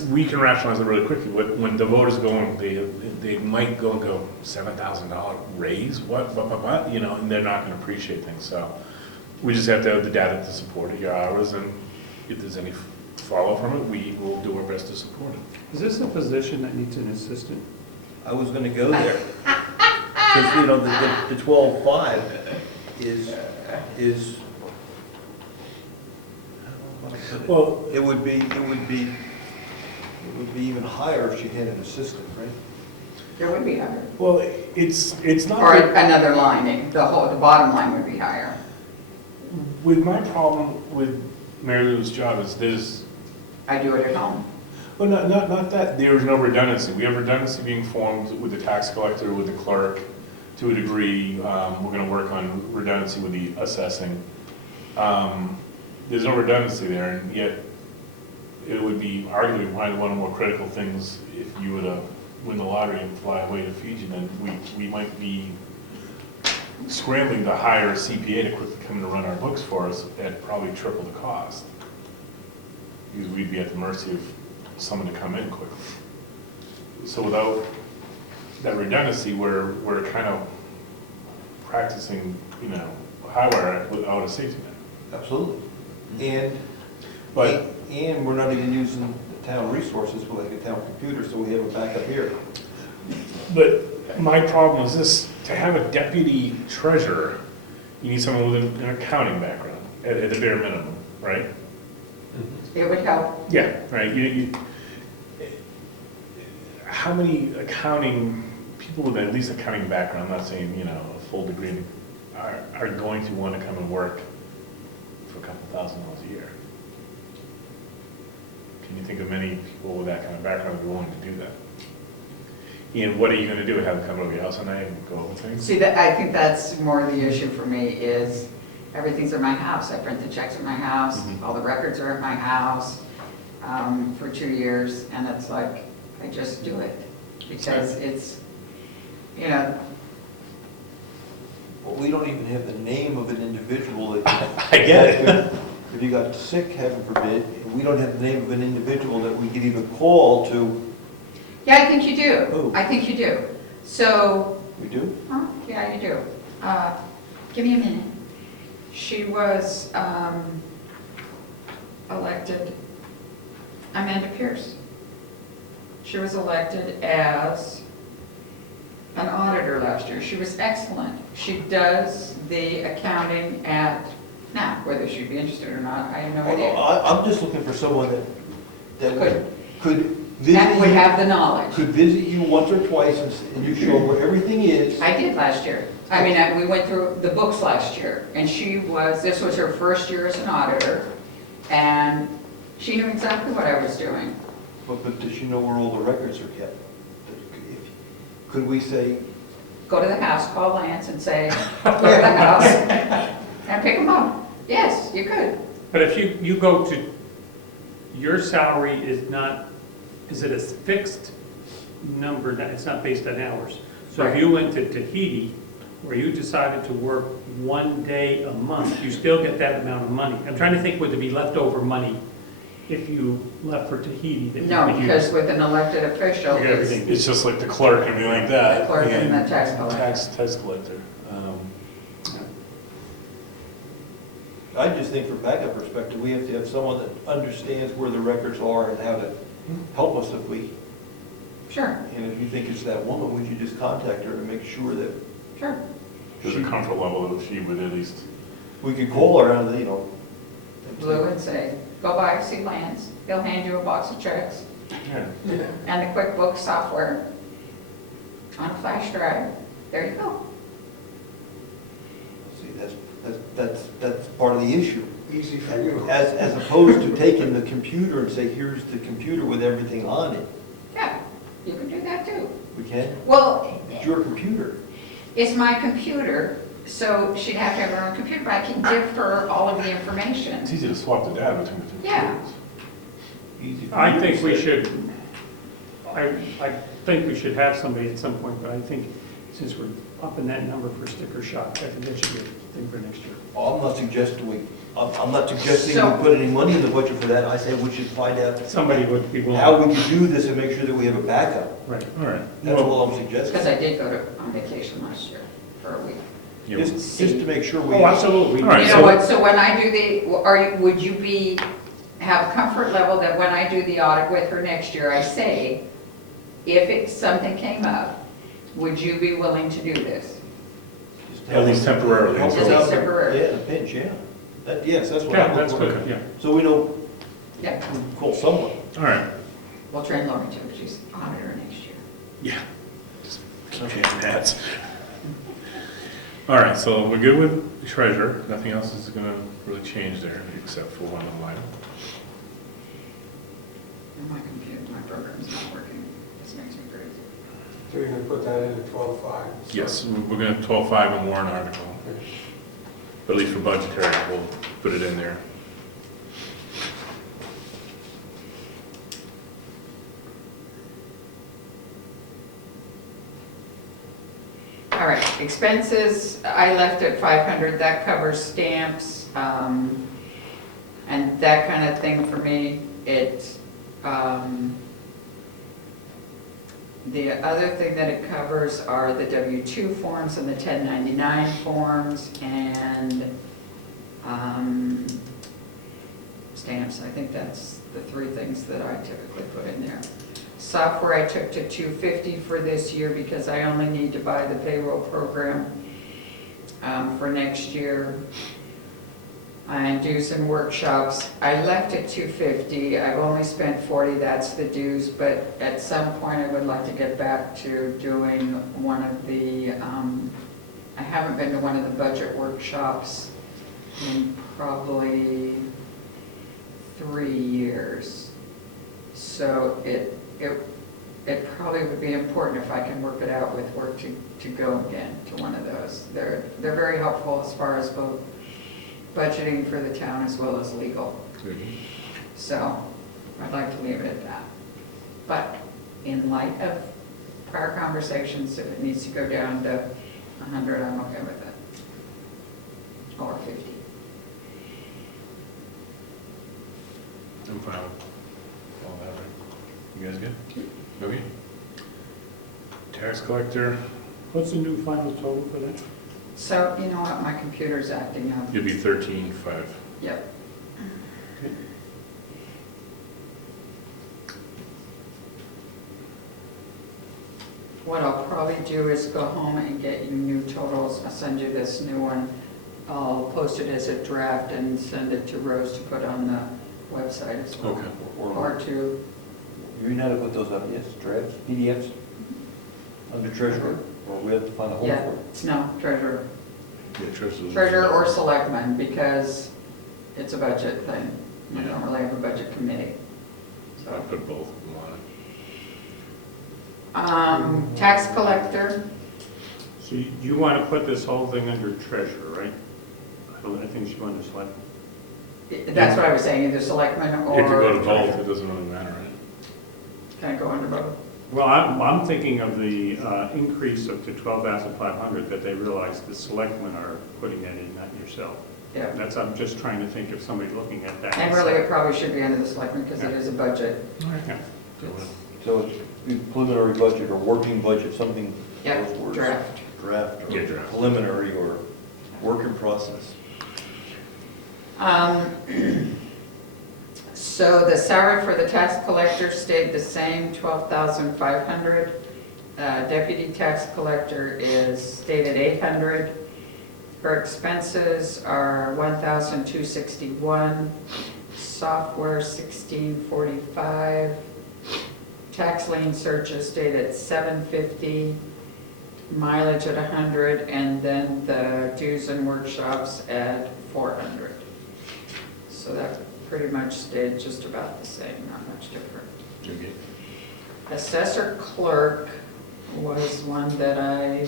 we can rationalize it really quickly. When the voters go and they might go $7,000 raise, what, and they're not gonna appreciate things, so. We just have to have the data to support it, your hours, and if there's any follow from it, we will do our best to support it. Is this a position that needs an assistant? I was gonna go there. Because, the 12.5 is, Well, it would be even higher if she had an assistant, right? There would be higher. well, it's not. Or that- another line, the bottom line would be higher. With my problem with Mary Lou's job is I do it at home. well, not that, there is no redundancy. We have redundancy being formed with the tax collector, with the clerk, to a degree. We're gonna work on redundancy with the assessing. There's no redundancy there, and yet it would be arguably probably one of the more critical things if you were to win the lottery and fly away to Fiji, then we might be scrambling to hire a CPA to quickly come in and run our books for us at probably triple the cost. Because we'd be at the mercy of someone to come in quickly. So without that redundancy, we're kind of practicing, highwire without a safety net. Absolutely. And we're not even using the town resources for like a town computer, so we have a backup here. But my problem is this, to have a deputy treasurer, you need someone with an accounting background, at the bare minimum, right? It would help. Yeah, right. How many accounting, people with at least accounting background, I'm not saying, a full degree, are going to want to come and work for a couple $1,000 a year? Can you think of many people with that kind of background who are willing to do that? And what are you going to do? Have them come over your house at night and go over things? See, I think that's more the issue for me is everything's at my house. I print the checks at my house, all the records are at my house for 2 years, and it's like, I just do it because it's, Well, we don't even have the name of an individual that. I get it. If you got sick, heaven forbid, we don't have the name of an individual that we could even call to. Yeah, I think you do. Oh. I think you do. So, We do? yeah, you do. Give me a minute. She was elected, Amanda Pierce. She was elected as an auditor last year. She was excellent. She does the accounting now, whether she'd be interested or not, I have no idea. I'm just looking for someone that could visit That would you, have the knowledge. could visit you once or twice and you show where everything is. I did last year. I mean, we went through the books last year, and this was her first year as an auditor, and she knew exactly what I was doing. But does she know where all the records are kept? Could we say, Go to the house, call Lance and say, go to the house, and pick them up. Yes, you could. But if you go to, your salary is it a fixed number? It's not based on hours. So if you went to Tahiti, where you decided to work 1 day a month, you still get that amount of money. I'm trying to think, would there be leftover money if you left for Tahiti that you No, could because use? with an elected official, You get everything. It's just like the clerk and everything like that. The clerk and the tax collector. Tax collector. I just think from backup perspective, we have to have someone that understands where the records are and how to help us if we, sure, and if you think it's that woman, would you just contact her to make sure that sure. There's a comfort level that she would at least. we could call her out of the, and Blue and say, go buy see Lance, he'll hand you a box of checks Yeah. and the QuickBooks software on a flash drive. There you go. See, that's part of the issue. Easy for you. As opposed to taking the computer and say, here's the computer with everything on it. Yeah, you can do that too. We can? Well, It's your computer. it's my computer, so she'd have to have her own computer, but I can give her all of the information. It's easy to swap the data between the two. Yeah. computers. Easy for I you to think we say. should, I think we should have somebody at some point, but I think since we're up in that number for sticker shock, I think that should be a thing for next year. Oh, I'm not suggesting I'm not suggesting So- we put any money in the budget for that. I say we should find out Somebody would be willing. how we can do this and make sure that we have a backup. Right. All right. That's Well, all I'm suggesting. Because I did go on vacation last year for a week. yeah, Just to make sure we. Oh, absolutely. All right, You know what, so when I do would you have comfort level that when I do the audit with her next year, I say, if something came up, would you be willing to do this? At least temporarily. Help us At least out. temporarily. Yeah, in a pinch, yeah. Yes, that's what Yeah, I'm that's looking good, for. yeah. So we know, Yeah, we call someone. All right. we'll train Lori too, she's auditor next year. Yeah. Just keep changing hats. All right, so we're good with the treasurer. Nothing else is gonna really change there, except for one line. And my computer, my program's not working, this makes me crazy. So you're gonna put that in at 12.5? Yes, we're gonna 12.5 and warrant article, but at least for budgetary, we'll put it in there. All right, expenses, I left at 500, that covers stamps, and that kind of thing for me. The other thing that it covers are the W-2 forms and the 1099 forms and stamps. I think that's the three things that I typically put in there. Software I took to $250 for this year because I only need to buy the payroll program for next year. And dues and workshops, I left at $250. I've only spent $40, that's the dues, but at some point I would like to get back to doing one of the, I haven't been to one of the budget workshops in probably 3 years. So it probably would be important if I can work it out with work to go again to one of those. They're very helpful as far as both budgeting for the town as well as legal. So I'd like to leave it at that. But in light of prior conversations, if it needs to go down to 100, I'm okay with it. Or 50. I'm fine with all that, right? You guys good? Okay. Tax collector, What's the new final total for that? So, you know what, my computer's acting up. you'll be 13.5. Yep. Okay. What I'll probably do is go home and get you new totals. I'll send you this new one. I'll post it as a draft and send it to Rose to put on the website as well. Okay. Or to, You know how to put those up, yes, drafts, PDFs, under treasurer, or we have to find a home yeah, for it? no, treasurer. Yeah, treasurer. Treasurer or selectman, because it's a budget thing. We Yeah. don't really have a budget committee. I So, put both of them on it. tax collector, So you want to put this whole thing under treasurer, right? I think you want to select. that's what I was saying, either selectman or. If you go to both, treasurer. it doesn't really matter, right? Can I go under both? Well, I'm thinking of the increase up to 12,500 that they realize the selectmen are putting that in, not yourself. Yeah. That's, I'm just trying to think if somebody's looking at that. And really, it probably should be under the selectmen because it is a budget. Yeah. So it's preliminary budget or working budget, something, Yep, those words. draft. Draft Yeah, or draft. preliminary or work in process. So the salary for the tax collector stayed the same, 12,500. Deputy tax collector is stayed at 800. Her expenses are $1,261, software $1,645, tax lien searches stayed at $750, mileage at $100, and then the dues and workshops at $400. So that pretty much stayed just about the same, not much different. Okay. Assessor clerk was one that I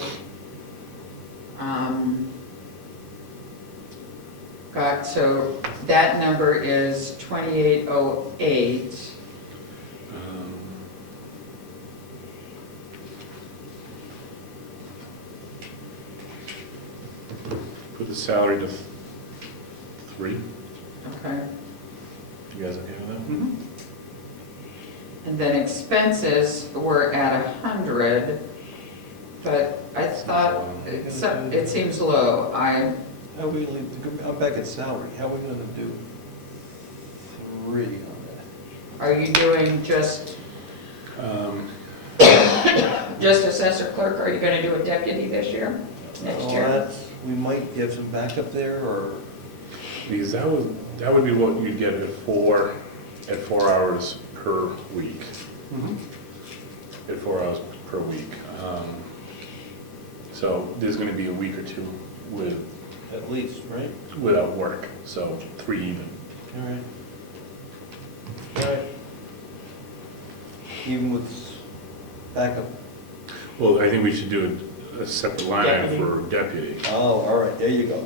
got, so that number is 2808. Put the salary to 3. Okay. You guys okay with that? And then expenses were at 100, but I thought it seems low. How are we gonna, I'm back at salary, how are we gonna do 3 on that? Are you doing just Um, assessor clerk? Are you going to do a deputy this year, next year? We might have some backup there, or? Because that would be what you'd get at 4 hours per week. At 4 hours per week. So there's gonna be a week or two At least, right? without work, so 3 even. All right. All right. Even with backup? Well, I think we should do a separate line item Deputy. for deputy. Oh, all right, there you go,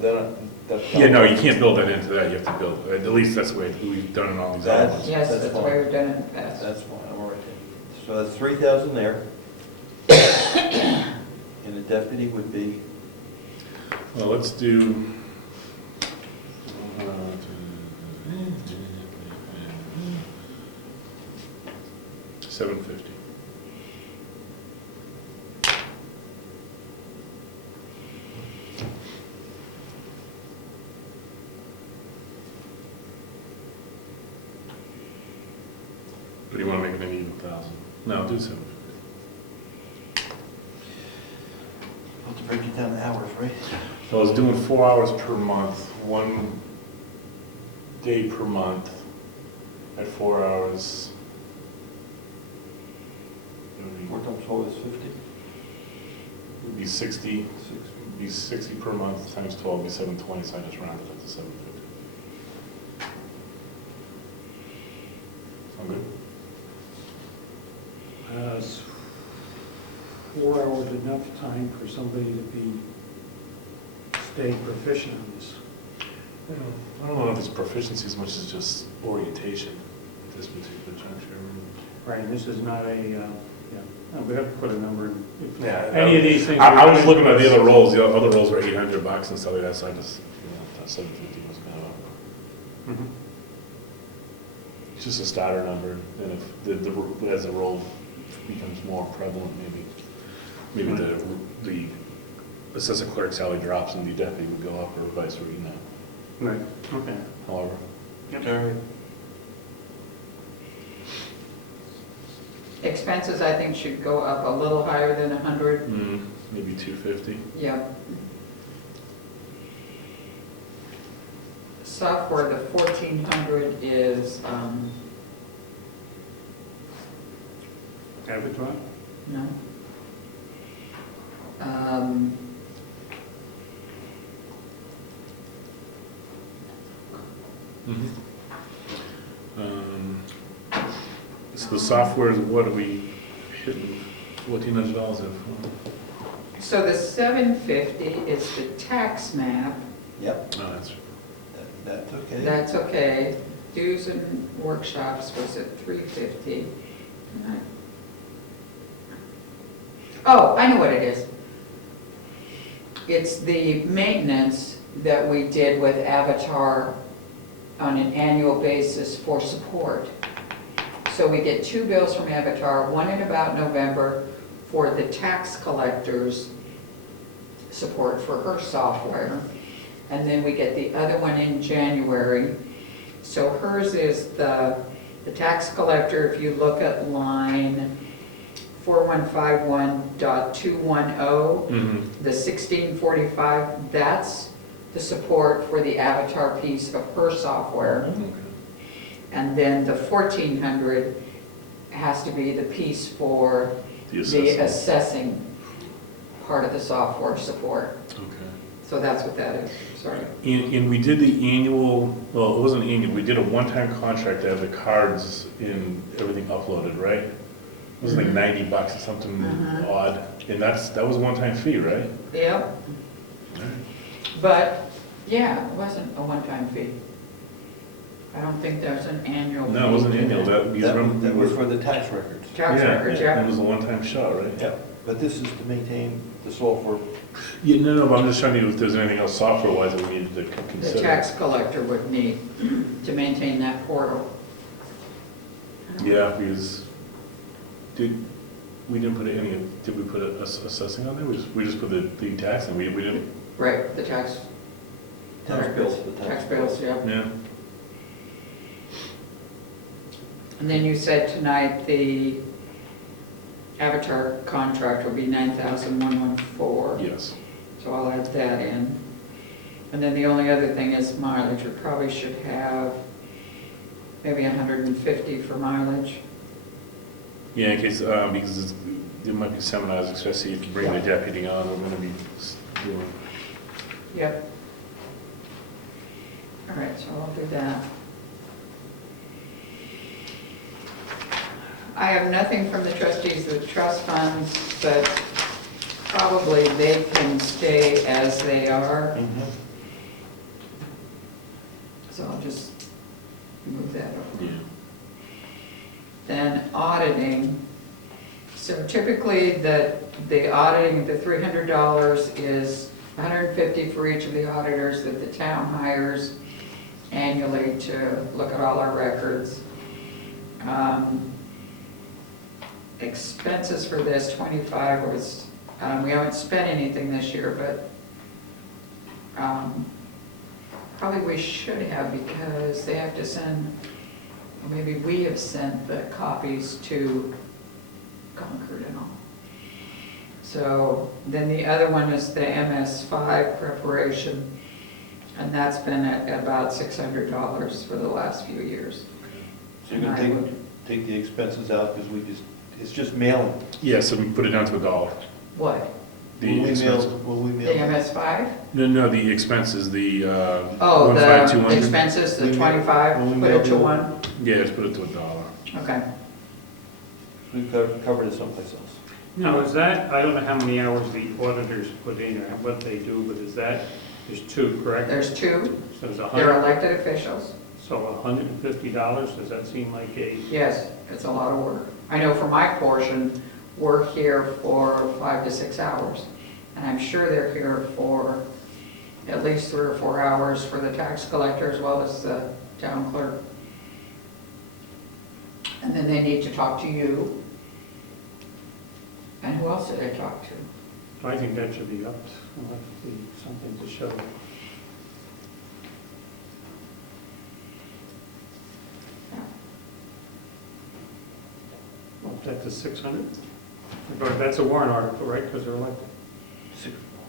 that's. Yeah, no, you can't build that into that, you have to build, at least that's the way we've done it on these other ones. Yes, That's that's the fine. way we've done it in the past. That's fine, I'm all right then. So that's 3,000 there. And the deputy would be, Well, let's do. 750. Or do you want to make it an even 1,000? No, do 750. have to break it down to hours, right? So I was doing 4 hours per month, 1 day per month at 4 hours. It 4 times 12 is 50. would be 60, be 60 per month times 12, be 720, so I just rounded up to 750. Sound good? Is 4 hours enough time for somebody to stay proficient in this? I don't know if it's proficiency as much as just orientation at this particular juncture. Right, and this is not a, no, we have to put a number in. If Yeah, any of these things. I was looking at the other roles. The other roles were $800 and stuff like that, so I just, thought 750 was kind of. Mhm. It's just a starter number, and if as the role becomes more prevalent, maybe the assessor clerk salary drops and the deputy would go up, or vice versa. Right, okay. However, All right. Expenses, I think, should go up a little higher than 100. maybe 250. Yep. Software, the 1,400 is, Avatar? no. So the software is, what are we hitting $1,400 of? So the 750 is the tax map. Yep, No, that's. that's okay. That's okay. Dues and workshops was at 350. Oh, I know what it is. It's the maintenance that we did with Avatar on an annual basis for support. So we get 2 bills from Avatar, one in about November for the tax collector's support for her software. And then we get the other one in January. So hers is the tax collector, if you look at line 4151.210, the 1645, that's the support for the Avatar piece of her software. Okay. And then the 1,400 has to be the piece for The the assessment. assessing part of the software support. Okay. So that's what that is, sorry. And we did the annual, well, it wasn't annual, we did a one-time contract to have the cards and everything uploaded, right? It was like $90 or something Mhm. odd, and that was a one-time fee, right? Yep, but, yeah, it wasn't a one-time fee. I don't think there's an annual fee. No, it wasn't to annual, that. That was for the tax records. Tax records, It yeah. was a one-time shot, right? Yeah, but this is to maintain the software. Yeah, no, but I'm just trying to, if there's anything else software-wise that we needed to The consider. tax collector would need to maintain that portal. Yeah, because, we didn't put any, did we put assessing on there? We just put the tax, and we didn't, Right, the tax bills. tax bills, yeah. yeah. And then you said tonight the Avatar contract will be 9,114. Yes. So I'll add that in. And then the only other thing is mileage. We probably should have maybe 150 for mileage. Yeah, in case, because there might be seminars, especially if you bring the deputy on, we're gonna be doing. Yep. All right, so I'll do that. I have nothing from the trustees of the trust funds, but probably they can stay as they are. So I'll just move that over. Yeah. Then auditing. So typically the auditing, the $300 is $150 for each of the auditors that the town hires annually to look at all our records. Expenses for this, 25 was, we haven't spent anything this year, but probably we should have because they have to send, or maybe we have sent the copies to Concord and all. So then the other one is the MS5 preparation, and that's been at about $600 for the last few years. So you're gonna take the expenses out because it's just mailing. Yeah, so we put it down to $1. What? The expenses. Will we The mail? MS5? No, the expenses, the, Oh, the 15200. expenses, the We 25, we put it to mail- 1? Yeah, let's put it to $1. Okay. We've covered it someplace else. Now, is that, I don't know how many hours the auditors put in or what they do, but there's two, correct? There's two. So it's They're 100, elected officials. so $150, does that seem like a, Yes, it's a lot of work. I know for my portion, we're here for 5 to 6 hours. And I'm sure they're here for at least 3 or 4 hours for the tax collector as well as the town clerk. And then they need to talk to you. And who else did I talk to? I think that should be up, be something to show. Up that to 600? But that's a warrant article, right, because they're elected?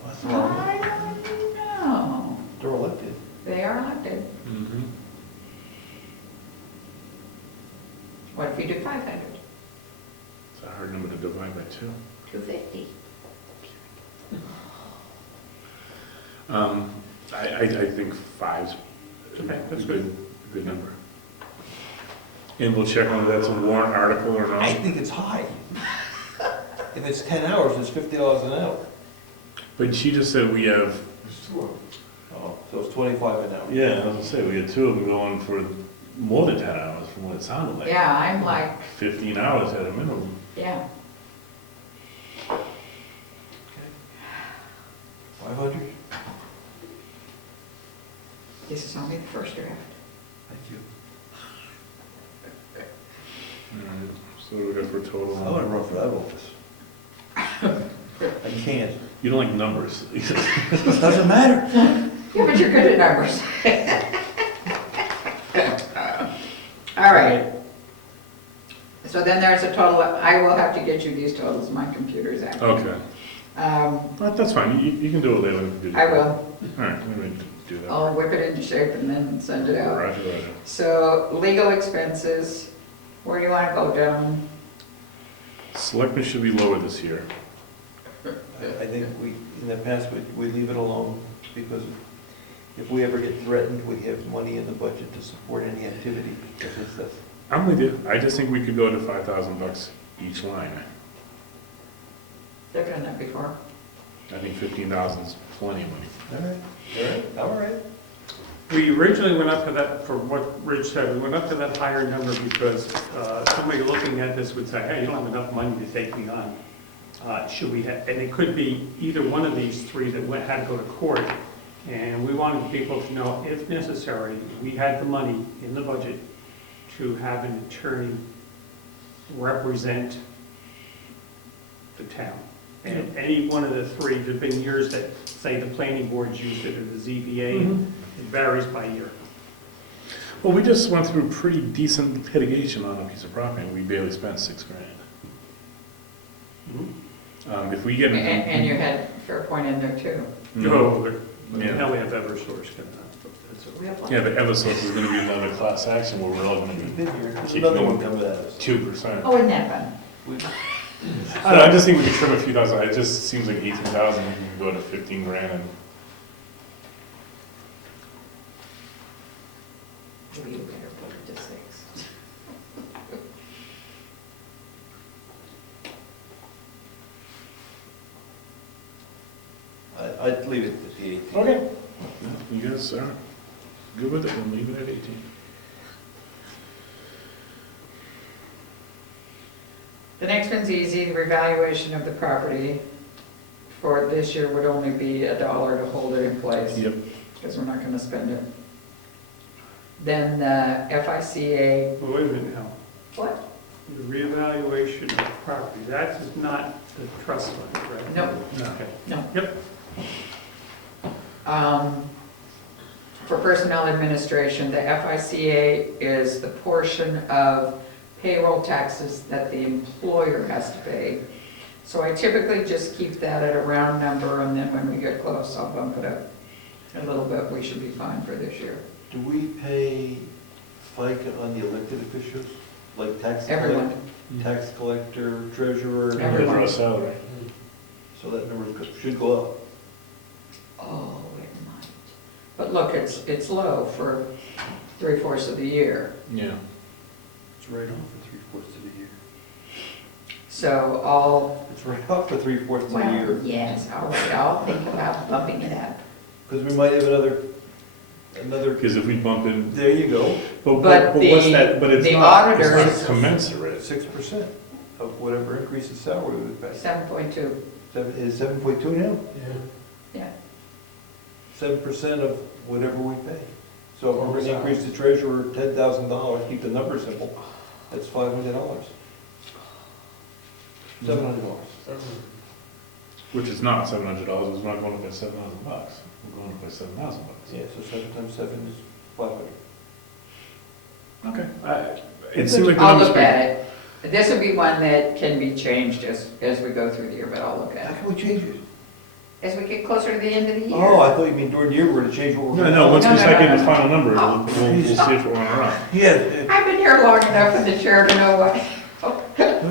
That's a lot. I don't know. They're elected. They are elected. Mm-hmm. What if you do 500? It's a hard number to divide by 2. 250. I think 5's Okay, a that's good number. And we'll check on if that's a warrant article or I not. think it's high. If it's 10 hours, it's $50 an hour. But she just said we have, There's two of them. Oh, so it's 25 an hour. yeah, I was gonna say, we had 2 of them going for more than 10 hours from what it sounded like. Yeah, I'm like, 15 hours at a minimum. yeah. 500? This is only the first draft. Thank you. Alright, so what do we got for a total? I want to run for that office. I can't. You don't like numbers. Doesn't matter. Yeah, but you're good at numbers. All right. So then there's a total, I will have to get you these totals, my computer's out. Okay, that's fine, you can do it later. I will. Alright, do that. I'll whip it into shape and then send it out. Roger, roger. So legal expenses, where do you want to go, gentlemen? Selectmen should be lower this year. I think we, in the past, we leave it alone, because if we ever get threatened, we have money in the budget to support any activity. That's- I'm with you. I just think we could go to $5,000 each line. They've done that before. I think 15,000 is plenty of money. All right. We originally went up to that, for what Rich said, we went up to that higher number because somebody looking at this would say, hey, you don't have enough money to take me on. Should we have, and it could be either one of these three that had to go to court. And we wanted people to know, if necessary, we had the money in the budget to have an attorney represent the town. And any one of the three, there've been years that, say, the planning board's used it, or the ZBA, it varies by year. Well, we just went through pretty decent litigation on a piece of property, and we barely spent $6,000. If we get. And you had Fairpoint in there too. Oh, Yeah. now we have Eversource coming up. That's all. We have Yeah, but Eversource is gonna be another class action where we're all gonna be There's another one coming at us. 2%. Oh, isn't that fun? I don't know, I just think we could trim a few thousand. It just seems like 18,000, we can go to 15 grand and. Maybe you better put it to 6. I'd leave it at the 18. Okay. You guys are good with it, we'll leave it at 18. The next one's easy, the revaluation of the property for this year would only be $1 to hold it in place. Yep. Because we're not gonna spend it. Then the FICA, Well, wait a minute now. what? The reevaluation of property, that is not the trust fund, right? No. Okay. No. Yep. For personnel administration, the FICA is the portion of payroll taxes that the employer has to pay. So I typically just keep that at a round number, and then when we get close, I'll bump it up a little bit. We should be fine for this year. Do we pay FICA on the elected officials, like Everyone. tax collector, treasurer? Everyone. For a salary. So that number should go up. Oh, it might. But look, it's low for 3/4 of the year. Yeah. It's right off for 3/4 of the year. So I'll, It's right off for 3/4 of the well, year. yes, all right, I'll think about bumping it up. Because we might have another, Because if we bump in, there you go, but But what's the- that, but it's the not, it's auditors- not commensurate. 6% of whatever increase in salary we pay. 7.2, Is 7.2 now? yeah. 7% of whatever we pay. So if we're going to increase the treasurer $10,000, keep the number simple, that's $500. $700. Which is not $700, it's not going up by $7,000. We're going up by $7,000. Yeah, so 7 times 7 is 500. Okay. It seems like the I'll numbers. look at it. This would be one that can be changed as we go through the year, but I'll look How at it. can we change it? As we get closer to the end of the year. Oh, I thought you mean during the year we're going to change what we're going to. No, once we No, start no, getting no, the no. final number, Oh. we'll see if we're on a run. Yeah. I've been here long enough in the chair to know what.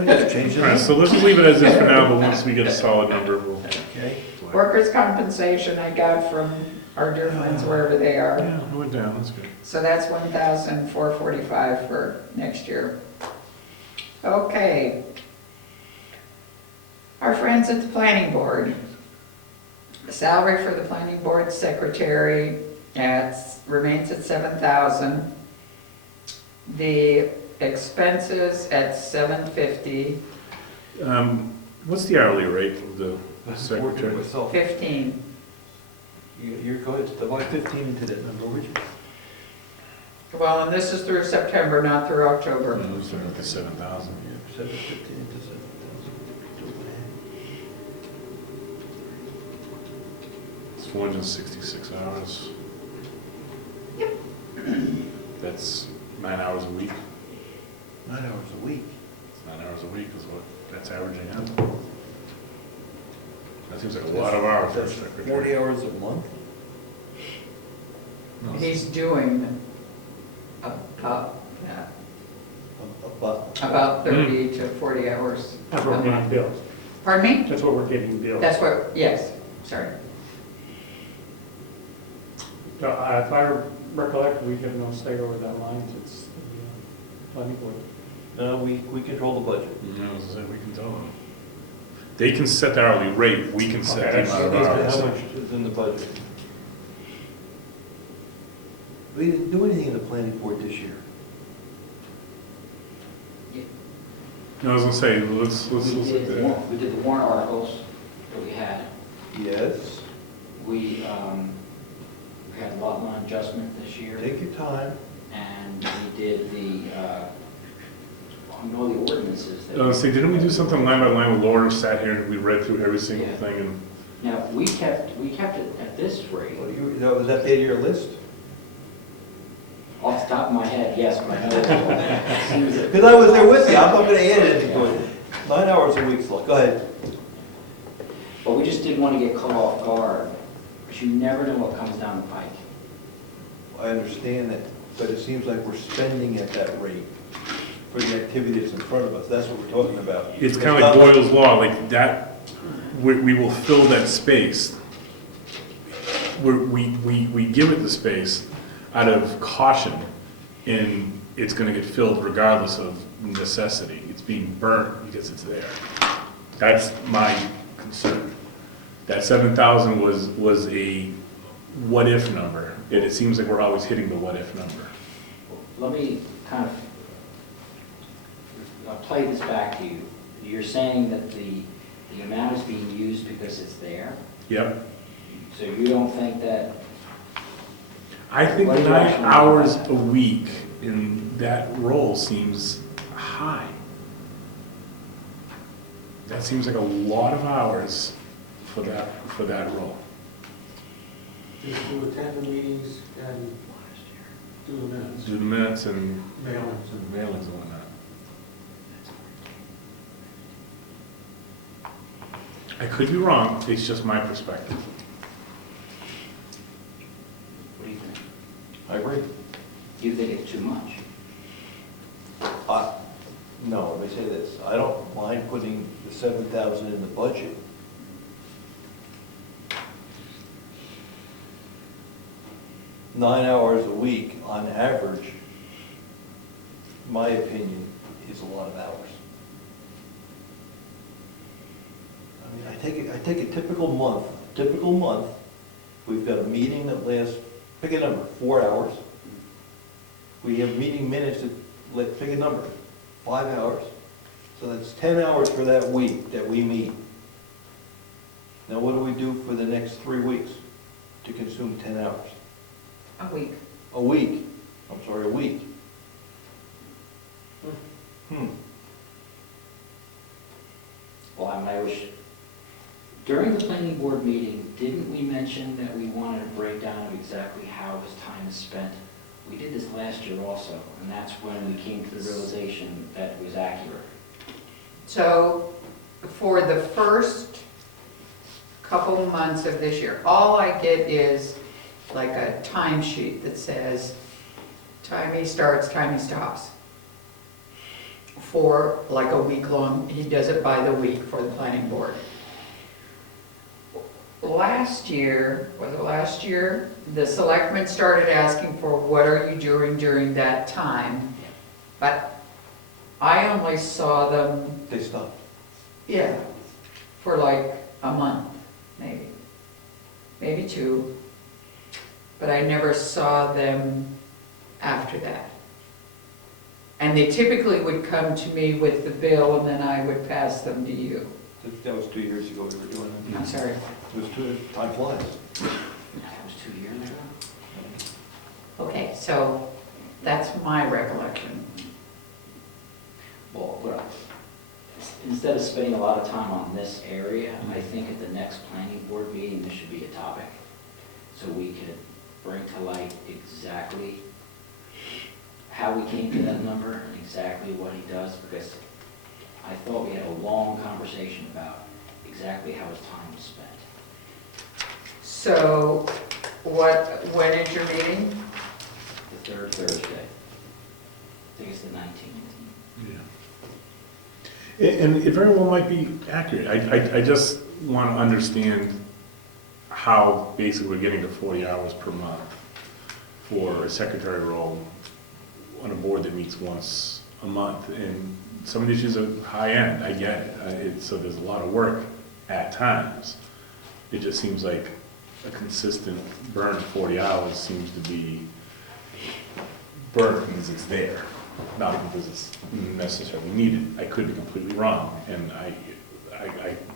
Just change All right, it. so let's just leave it as is for now, but once we get a solid number, we'll. Okay. Workers' compensation I got from our dear friends wherever they are. Yeah, we're down, that's good. So that's 1,445 for next year. Okay. Our friends at the planning board. The salary for the planning board secretary remains at 7,000. The expenses at 750, What's the hourly rate of the secretary? Myself. 15. You're going to divide 15 into that number, would you? Well, and this is through September, not through October. No, it's like the 7,000. 750 into 7,000. It's 466 hours. Yep. That's 9 hours a week. 9 hours a week. It's 9 hours a week is what that's averaging out. That seems like a lot of hours for a That's secretary. 40 hours a month? He's doing But, about 30 to 40 hours. That's what we're getting billed. Pardon me? That's what we're getting billed. That's what, yes, sorry. So, if I recollect, we have no say over that line, it's the planning board. no, we control the budget. I was gonna say, we can tell them. They can set the hourly rate, we can set the amount of hours. How much is in the budget? We didn't do anything in the planning board this year. No, I was gonna say, let's look at that. We did the warrant articles that we had. Yes, We had a lot line adjustment this year. take your time. And we did I know the ordinances that. I was gonna say, didn't we do something line by line with Laura, sat here and we read through every single Yeah. thing and? Now, we kept it at this rate. What do you, was that the end of your list? Off the top of my head, yes, but I know it seems that. Because I was there with you, I'm not gonna add anything to it. 9 hours a week, go ahead. But we just didn't want to get caught off guard, because you never know what comes down the pike. I understand that, but it seems like we're spending at that rate for the activity that's in front of us, that's what we're talking about. It's kind of like not Boyle's Law, like that, we will fill that space. We give it the space out of caution, and it's gonna get filled regardless of necessity. It's being burnt because it's there. That's my concern. That 7,000 was a what-if number, and it seems like we're always hitting the what-if number. Let me kind of I'll play this back to you. You're saying that the amount is being used because it's there? Yep. So you don't think that, I think What do you 9 actually mean hours by that? a week in that role seems high. That seems like a lot of hours for that role. Just to attend the meetings and do the minutes, Do the minutes and mailings and. mailings and whatnot. I could be wrong, it's just my perspective. what do you think? I agree. You think it's too much? No, let me say this, I don't mind putting the 7,000 in the budget. Nine hours a week on average, my opinion, is a lot of hours. I mean, I take a typical month, we've got a meeting that lasts, pick a number, 4 hours. We have meeting minutes that, pick a number, 5 hours. So that's 10 hours for that week that we meet. Now, what do we do for the next 3 weeks to consume 10 hours? A week. A week, a week. Well, I wish, during the planning board meeting, didn't we mention that we wanted a breakdown of exactly how his time is spent? We did this last year also, and that's when we came to the realization that it was accurate. So for the first couple months of this year, all I get is like a timesheet that says time he starts, time he stops. For like a week long, he does it by the week for the planning board. Last year, was it last year, the selectmen started asking for what are you doing during that time? But I only saw them, They stopped. yeah, for like a month, maybe 2. But I never saw them after that. And they typically would come to me with the bill and then I would pass them to you. That was 2 years ago we were doing that. I'm sorry. It was time flies. That was 2 years ago. Okay, so that's my recollection. Well, but instead of spending a lot of time on this area, I think at the next planning board meeting, this should be a topic. So we could bring to light exactly how we came to that number and exactly what he does, because I thought we had a long conversation about exactly how his time was spent. So when is your meeting? The third Thursday. I think it's the 19th. Yeah. And it very well might be accurate. I just want to understand how basically we're getting to 40 hours per month for a secretary role on a board that meets once a month. And some of the issues are high end, I get it. So there's a lot of work at times. It just seems like a consistent burn of 40 hours seems to be burn because it's there, not because it's necessarily needed. I could be completely wrong, and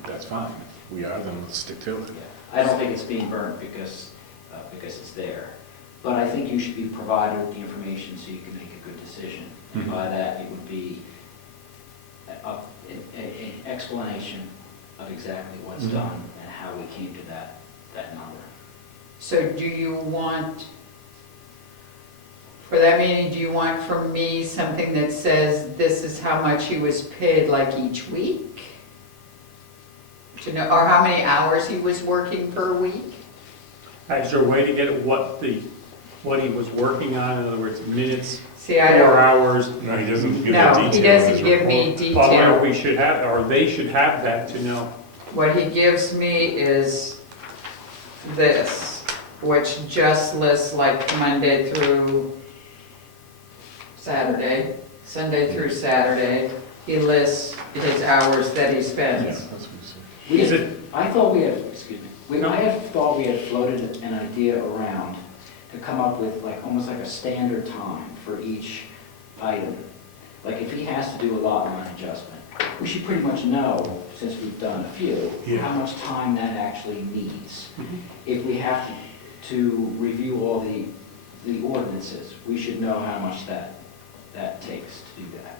that's fine. We are, then let's stick to it. I don't think it's being burnt because it's there. But I think you should be provided with the information so you can make a good decision. And by that, it would be an explanation of exactly what's done and how we came to that number. So do you want, for that meeting, do you want from me something that says this is how much he was paid like each week? To know, or how many hours he was working per week? Is there a way to get what he was working on, in other words, minutes, See, I 4 don't, hours? No, he doesn't give the no, details. he doesn't give me Or detail. we should have, or they should have that to know. What he gives me is this, which just lists like Monday through Saturday, Sunday through Saturday. He lists his hours that he Yeah, spends. that's what he said. Is it, I thought we had, excuse me, I had thought we had floated an idea around to come up with like, almost like a standard time for each item. Like if he has to do a lot line adjustment, we should pretty much know, since we've done a few, Yeah. how much time that actually needs. If we have to review all the ordinances, we should know how much that takes to do that.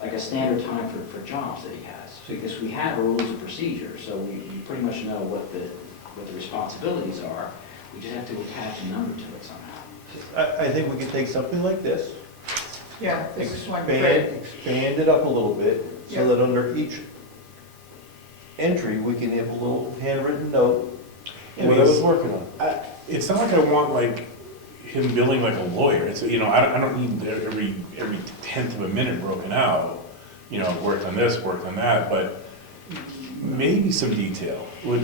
Like a standard time for jobs that he has, because we have rules of procedure, so we pretty much know what the responsibilities are. We just have to attach a number to it somehow. I think we can take something like this, Yeah, this is one great. expand it up a little bit, so Yep. that under each entry, we can have a little handwritten note, And what I was he's- working on. It's not like I want like him billing like a lawyer. It's, I don't need every 10th of a minute broken out. Worked on this, worked on that, but maybe some detail would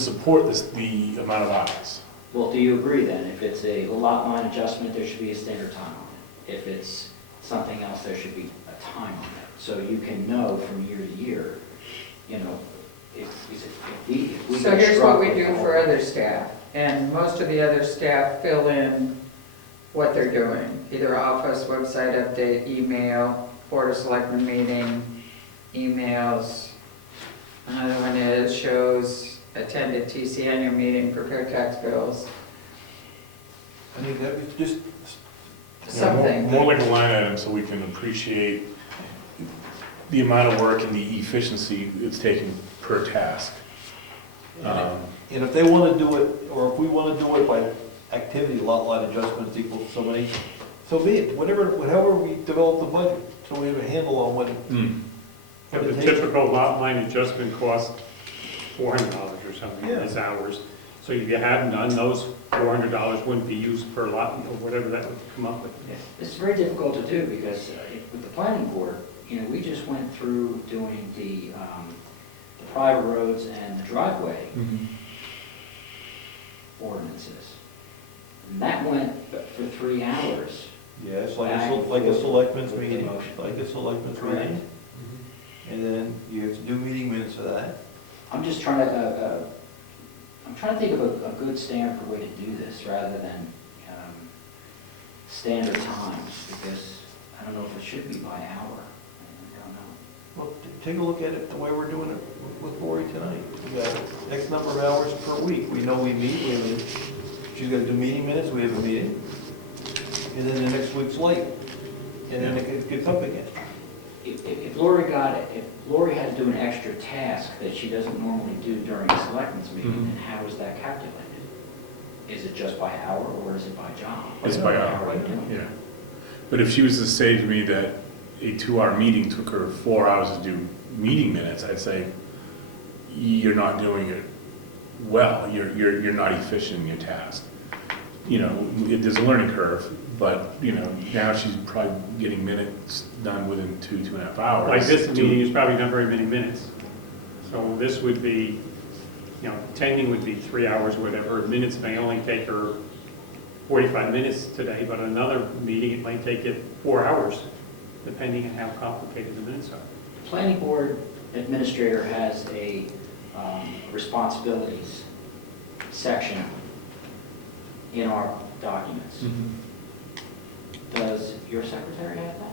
support the amount of hours. Well, do you agree then, if it's a lot line adjustment, there should be a standard time on it? If it's something else, there should be a time on it, so you can know from year to year, if we. So get here's what struck we with do all- for other staff, and most of the other staff fill in what they're doing, either office, website update, email, Board of Selectmen meeting, emails. Another one is shows attended TC annual meeting, prepared tax bills, I think that was just, something. More like a line item so we can appreciate the amount of work and the efficiency it's taking per task. and if they want to do it, or if we want to do it by activity, lot line adjustments equal so many, so be it, however we develop the budget, so we have a handle on what. if the typical lot line adjustment costs $400 or something, Yeah. these hours. So if you hadn't done, those $400 wouldn't be used per lot, or whatever that would come up with. It's very difficult to do, because with the planning board, we just went through doing the private roads and the driveway ordinances. And that went for 3 hours. Yes, like a selectmen's meeting, like a selectmen's Correct. meeting. And then you have to do meeting minutes for that. I'm just trying to, think of a good standard way to do this, rather than standard times, because I don't know if it should be by hour. I don't know. Well, take a look at it the way we're doing it with Lori tonight. We got X number of hours per week. We know we meet, she's got to do meeting minutes, we have a meeting. And then the next week's late. And then it gets up again. If Lori had to do an extra task that she doesn't normally do during a selectmen's meeting, then how is that calculated? Is it just by hour, or is it by job? It's by How hour, are you doing it? yeah. But if she was to say to me that a 2-hour meeting took her 4 hours to do meeting minutes, I'd say, you're not doing it well, you're not efficient in your task. You know, there's a learning curve, but, you know, now she's probably getting minutes done within 2.5 hours. Like this meeting is probably not very many minutes. So this would be, you know, attending would be 3 hours, whatever. Minutes may only take her 45 minutes today, but another meeting, it might take it 4 hours, depending on how complicated the minutes are. The planning board administrator has a responsibilities section in our documents. Does your secretary have that?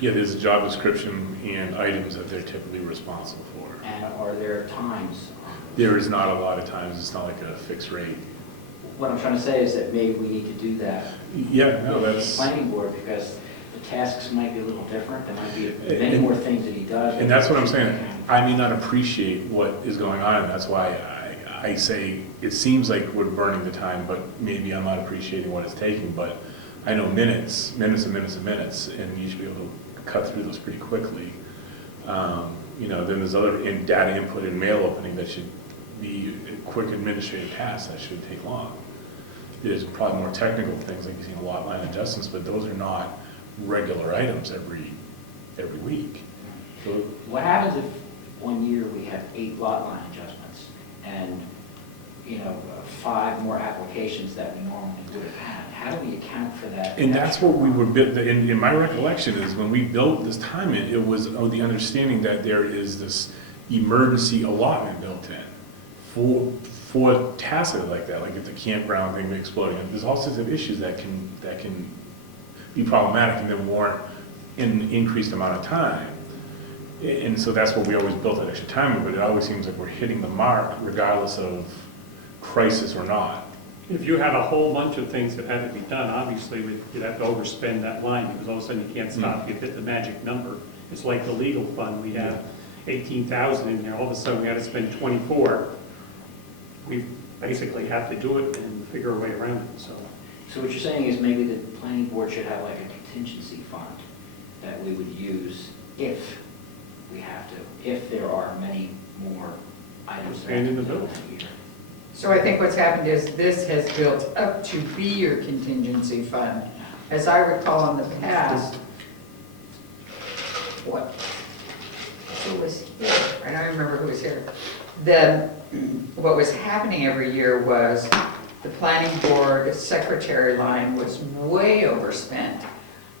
Yeah, there's a job description and items that they're typically responsible for. And are there times? There is not a lot of times, it's not like a fixed rate. What I'm trying to say is that maybe we need to do that Yeah, no, with the that's, planning board, because the tasks might be a little different. There might be many more things that he does. and that's what I'm saying. I may not appreciate what is going on, and that's why I say, it seems like we're burning the time, but maybe I'm not appreciating what it's taking, but I know minutes, and minutes, and you should be able to cut through those pretty quickly. You know, then there's other data input and mail opening that should be a quick administrative tasks that should take long. There's probably more technical things, like you've seen lot line adjustments, but those are not regular items every week. So, What happens if 1 year we have 8 lot line adjustments and, you know, 5 more applications that we normally would have had? How do we account for that? and that's what we were, in my recollection is when we built this time in, it was the understanding that there is this emergency allotment built in for tasks like that, like if the campground thing exploding. And there's all sorts of issues that can be problematic and then warrant an increased amount of time. And so that's what we always built that extra time in, but it always seems like we're hitting the mark regardless of crisis or not. If you had a whole bunch of things that had to be done, obviously, you'd have to overspend that line, because all of a sudden you can't stop, you've hit the magic number. It's like the legal fund, we have 18,000 in there, all of a sudden we had to spend 24. We basically have to do it and figure a way around it, so. So what you're saying is maybe the planning board should have like a contingency fund that we would use if we have to, if there are many more items that And in the have to bill. be done. So I think what's happened is this has built up to be your contingency fund. As I recall in the past, who was here? I don't remember who was here. What was happening every year was the planning board secretary line was way overspent.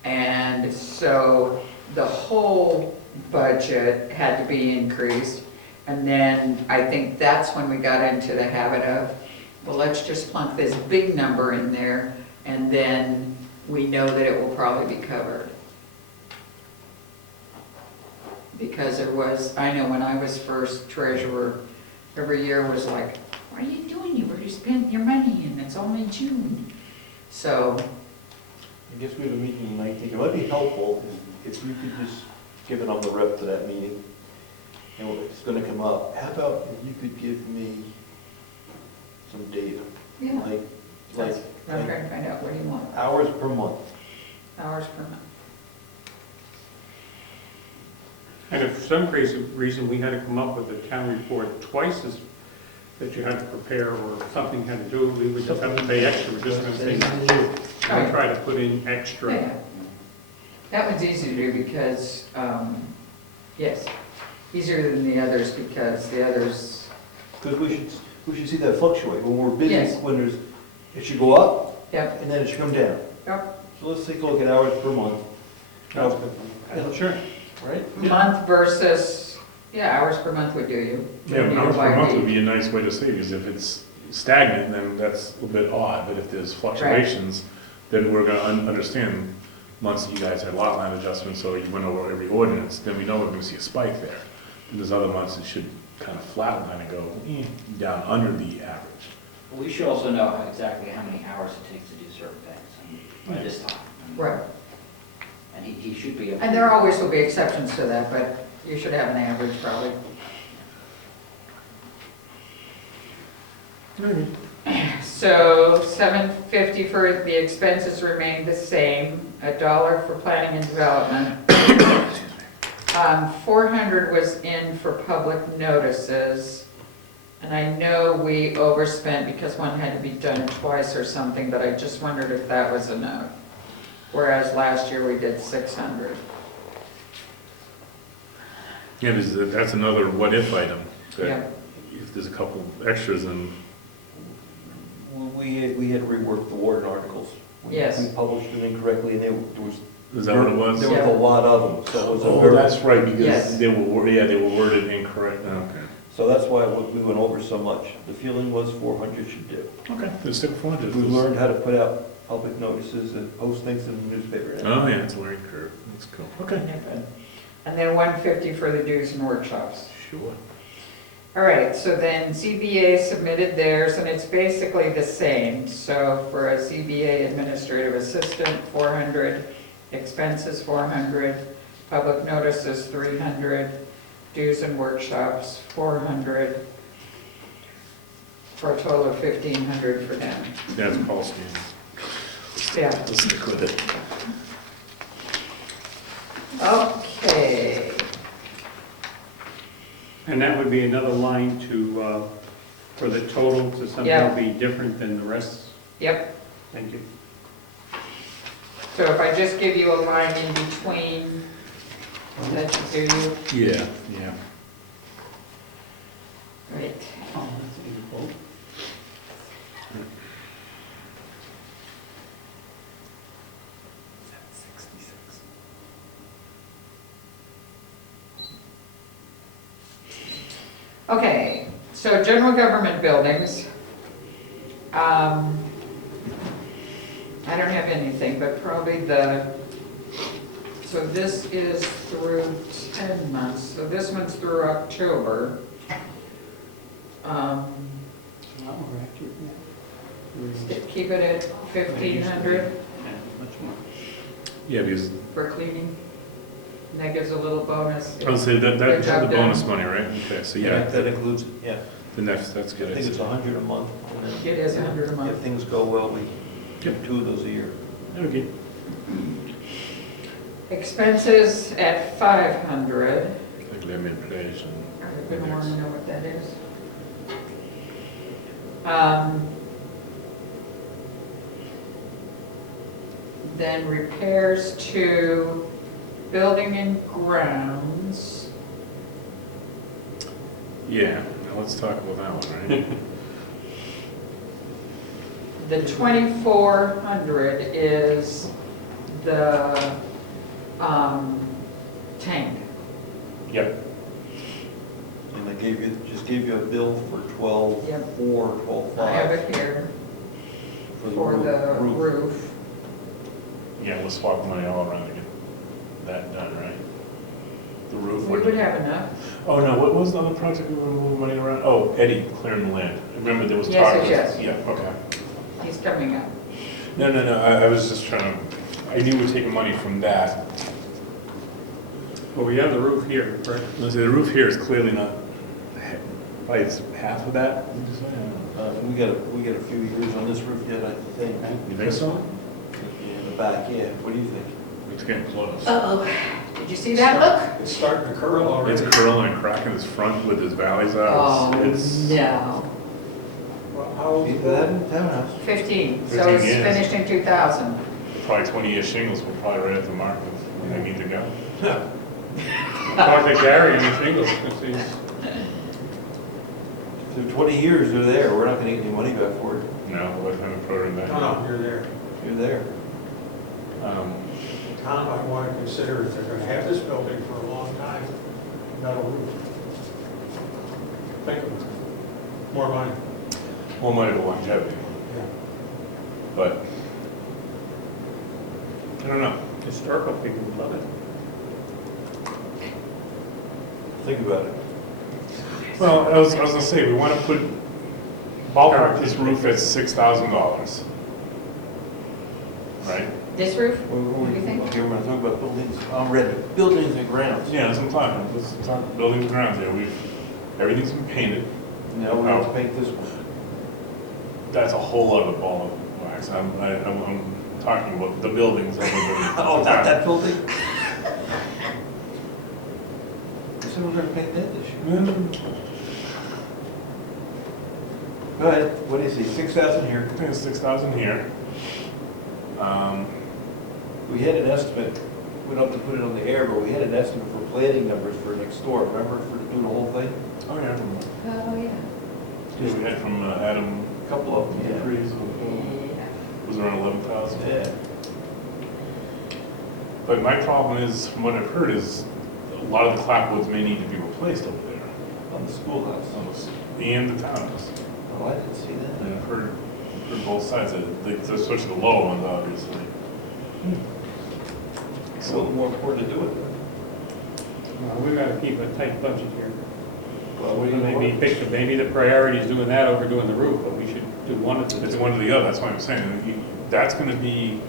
And so the whole budget had to be increased. And then I think that's when we got into the habit of, well, let's just plunk this big number in there, and then we know that it will probably be covered. Because there was, I know when I was first treasurer, every year was like, what are you doing? You already spent your money and it's only June. So, I guess we have a meeting tonight. I think it might be helpful if you could just give it on the rep to that meeting. And it's gonna come up. How about if you could give me some data? yeah, Like that's what I'm trying to find out. What do you want? hours per month. Hours per month. And if for some crazy reason we had to come up with a town report twice as, that you had to prepare, or something had to do, we would just have to pay extra, we're just gonna say, we'll try to put in extra. Yeah. That one's easy to do because, yes, easier than the others because the others, Because we should see that fluctuate. When we're busy, Yes. when there's, it should go up yep, and then it should come down. yep, So let's take a look at hours per month, Sure. right? month versus, yeah, hours per month would do you. Yeah, Wouldn't hours do per by month would week. be a nice way to see, because if it's stagnant, then that's a bit odd, but if there's fluctuations, then we're gonna understand months that you guys had lot line adjustments, so you went over every ordinance, then we know we're gonna see a spike there. And there's other months that should kind of flatline and go down under the average. We should also know exactly how many hours it takes to do certain things by this time. Right, And he should be able. and there always will be exceptions to that, but you should have an average probably. So $750 for the expenses remained the same, $1 for planning and development. 400 was in for public notices, And I know we overspent because one had to be done twice or something, but I just wondered if that was enough. Whereas last year we did 600. Yeah, that's another what-if item. that Yeah. If there's a couple extras, and We had to rework the warrant articles. Yes. We published them incorrectly, and there was. is that what it was? There was a lot of them, so it was a Oh, very. that's right, because Yes. they were, they were worded incorrect. Okay. So that's why we went over so much. The feeling was 400 should do. Okay, let's stick with 400. We learned how to put out public notices and post things in the newspaper. Oh, yeah, it's a learning curve. That's cool. Okay. And then 150 for the dues and workshops. Sure. All right, so then ZBA submitted theirs, and it's basically the same. So for a ZBA administrative assistant, 400, expenses 400, public notices 300, dues and workshops 400, for a total of 1,500 for them. That's Paul's name. Yeah. Let's stick with it. Okay. And that would be another line to, for the total to Yeah. somehow be different than the rest. Yep. Thank you. So if I just give you a line in between, that should do you. Yeah, yeah. Right. Oh, that's a good quote. Okay, so general government buildings. I don't have anything, but probably so this is through 10 months, so this one's through October. It's a lot more accurate now. Keep it at 1,500 Yeah, much more. Yeah, because, for cleaning. And that gives a little bonus. I would say Good that's job the bonus done. money, right? Okay, so Yeah, yeah, that includes it, yeah. then that's I good. think it's 100 a month. And then It is 100 a if month. things go well, we get 2 of those a year. Okay. Expenses at 500. Like lemon place and. I've been wanting to know what that is. Then repairs to building and grounds. Yeah, now let's talk about that one, right? The 2,400 is the tank. Yep. And they just gave you a bill for 12.4, Yep. 12.5. I have it here for the roof. Yeah, we'll swap money all around to get that done, right? The roof. We would have enough. Oh, no, what was the other project we were moving money around? Oh, Eddie clearing the land. Remember there was talk. Yes, yes, yes. Yeah, okay. He's coming up. No, I was just trying to, I knew we were taking money from that. Well, we have the roof here, correct? Let's say the roof here is clearly not, probably it's half of that, would you say? We got a few years on this roof yet, I think. You think so? Yeah, in the back, yeah. What do you think? It's getting close. Uh-oh. Did you see that look? It's starting to curl already. It's curling and cracking his front with his valleys out. It's no. Well, how old is that? Townhouse. 15, so 15 it's years. finished in 2000. probably 20-year shingles, we're probably right at the mark of when they need to go. Talk to Gary and the shingles, 'cause he's- So 20 years they're there, we're not gonna get any money back for it. No, what kind of program that? No, no, you're there. You're there. Tom, I want to consider if they're gonna have this building for a long time, metal roof. Think of it. More money. More money to longevity, Yeah. but I don't know. historical people love it. Think about it. Well, I was gonna say, we want to put ballpark this roof at $6,000, right? This roof? What do you think? Okay, we're gonna talk about buildings, I'm ready. Buildings and grounds. Yeah, that's what I'm talking about. Let's talk buildings and grounds here. Everything's been painted. Now we're gonna paint this one. That's a whole lot of ball of wax. I'm talking about the buildings that we're doing. Oh, not that building? So we're gonna paint that this year. Go ahead, what do you see, 6,000 here? I think it's 6,000 here. We had an estimate, we don't have to put it on the air, but we had an estimate for planning numbers for next door, remember, for doing the whole thing? Oh, yeah, I remember. Oh, yeah. Yeah, we had from Adam, A couple of them, Freeze, Yeah. it was around 11,000. yeah. But my problem is, from what I've heard, is a lot of the clapboards may need to be replaced over there. On the schoolhouse. And the townhouse. Oh, I didn't see And that. I've heard both sides, especially the low ones, obviously. It's a little more important to do it. We've got to keep a tight budget here. Well, what do you Maybe the priority is doing that over doing the roof, but we should do one at the It's one or the other, that's why I'm saying, that's gonna be,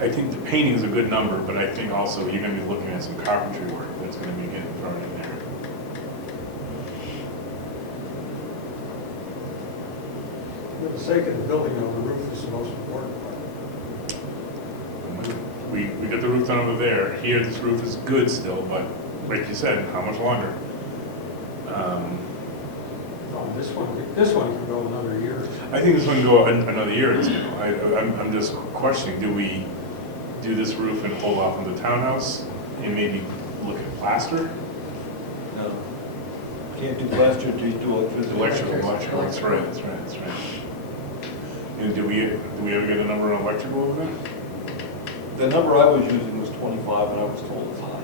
I think the painting is a good number, but I think also you're gonna be looking at some carpentry work that's gonna be getting thrown in there. For the sake of the building, though, the roof is the most important part. We got the roof done over there, here this roof is good still, but like you said, how much longer? Oh, this one can go another year. I think this one can go another year or two. I'm just questioning, do we do this roof and hold off on the townhouse and maybe look at plaster? No. Can't do plaster until you do electricity. Electrical, that's right. And do we ever get a number on electrical over there? The number I was using was 25, and I was told it's high,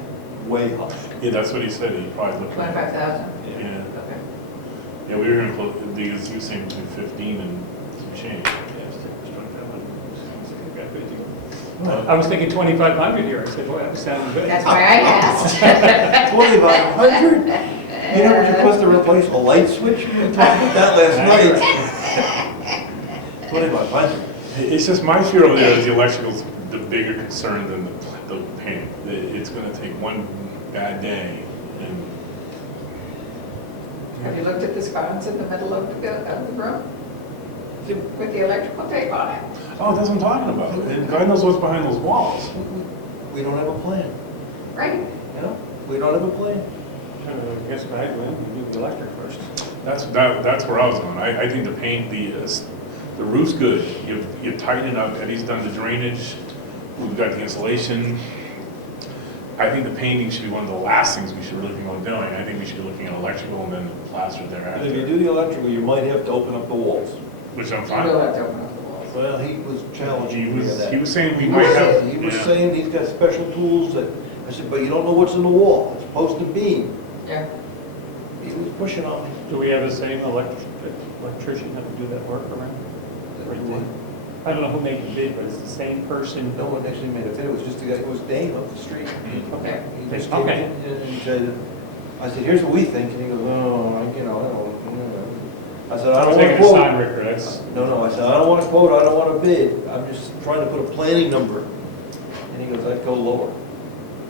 way high. Yeah, that's what he said, he probably looked. 25,000? Yeah, Okay. yeah, we were gonna close, because he was saying between 15 and some change. I was thinking 2,500 here. I said, boy, that sounded good. That's why I asked. 2,500? You know what it costs to replace a light switch? We talked about that last night. 2,500. It's just my fear over there is the electrical's the bigger concern than the paint. It's gonna take one bad day and. Have you looked at the sconce in the middle of the room? With the electrical tape on it? Oh, that's what I'm talking about. And God knows what's behind those walls. We don't have a plan, Right. you know? We don't have a plan. I guess what I'd do, you do the electric first. That's where I was going. I think the paint, the roof's good. You tighten it up. Eddie's done the drainage. We've got the insulation. I think the painting should be one of the last things we should really think about doing. I think we should be looking at electrical and then plaster And if you thereafter, do the electrical, you might have to open up the walls. which I'm You fine will with. have to open up the walls. Well, he was challenging me with that. He was saying we might have. He was yeah. saying he's got special tools that, I said, but you don't know what's in the wall. It's supposed to be. Yeah. He was pushing on me. Do we have the same electrician that would do that work around? I don't know who made the bid, but it's the same person. No one actually made a bid, it was just a guy, it was Dave up the street. Okay. He just came in and said, I said, here's what we think, and he goes, oh, I don't know. I said, I don't want Taking to a quote. sign, Ricker, that's, No, I said, I don't want to quote, I don't want to bid, I'm just trying to put a planning number. And he goes, I'd go lower.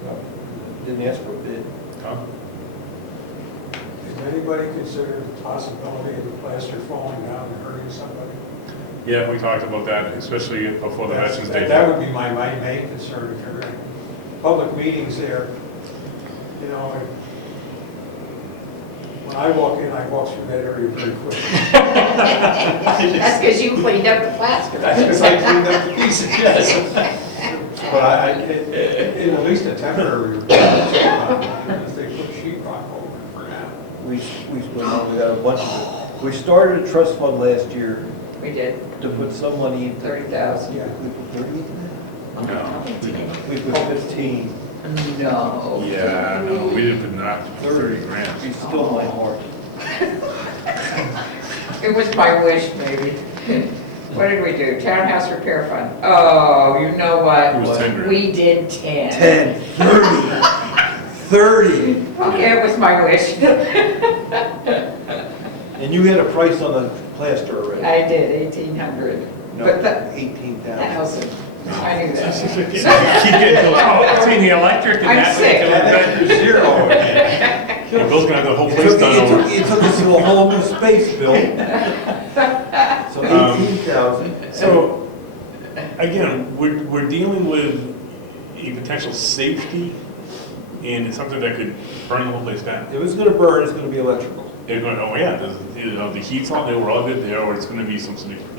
No, didn't ask for a bid. Huh? Has anybody considered the possibility of the plaster falling down and hurting somebody? Yeah, we talked about that, especially before the Veterans Day. That would be my main concern, if you're in public meetings there, you know, and when I walk in, I walk through that area very quickly. That's because you cleaned up the plaster. That's because I cleaned up the pieces, yes. But in at least a temporary, if they put sheetrock over it for now. We got a bunch of it. We started a trust fund last year We did, to put some money into. 30,000. Yeah, we put 30 into No. that? We put 15. No. Yeah, no, we didn't put not 30 He grand. stole my heart. It was my wish, maybe. What did we do? Townhouse repair fund. Oh, you know what? It was 10 grand. We did 10. 10, 30. Okay, it was my wish. And you had a price on the plaster already? I did, 1,800. No, But the 18,000. 1,000, I knew that. Keep getting those. oh, between the electric and I'm that. sick. That extra zero again. Yeah, Bill's gonna have the whole It place took, done it over. took, it took us to a whole new space, Bill. So 18,000. So, again, we're dealing with a potential safety and it's something that could burn the whole place down. If it's gonna burn, it's gonna be electrical. they're going, oh yeah, the heat's on there, we're all good there, or it's gonna be some sort of,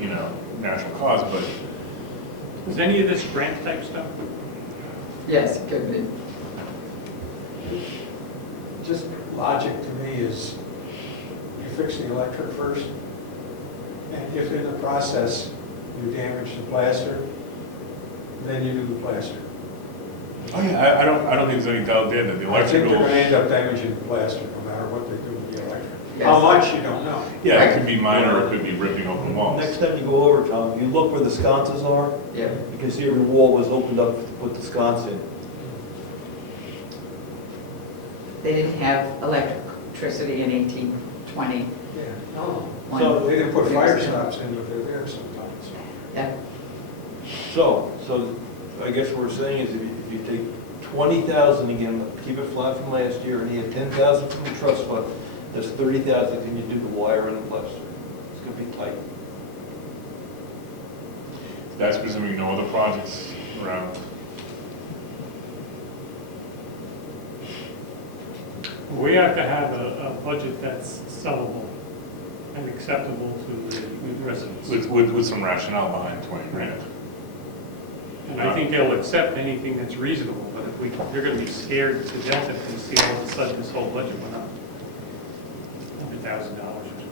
natural cause, but Is any of this grant type stuff? Yes, it could be. Just logic to me is you fix the electric first, and if in the process you damage the plaster, then you do the plaster. oh yeah, I don't think there's any doubt there that the I think electrical, they're gonna end up damaging the plaster no matter what they do with the electric. Yes. How much, you don't know. yeah, it could be minor, or it could be ripping open walls. Next time you go over, Tom, you look where the sconces are, Yeah. you can see every wall was opened up to put the sconce in. They didn't have electricity in 1820. Yeah. No. So- They didn't put fire stops in, but they're there sometimes. Yeah. So I guess what we're saying is if you take 20,000 again, keep it flat from last year, and you had 10,000 from the trust fund, that's 30,000, can you do the wire and the plaster? It's gonna be tight. That's presuming no other projects around. We have to have a budget that's sellable and acceptable to the residents. With some rationale behind 20 grand. And I think they'll accept anything that's reasonable, but if they're gonna be scared to death if they see all of a sudden this whole budget went up $100,000 or something.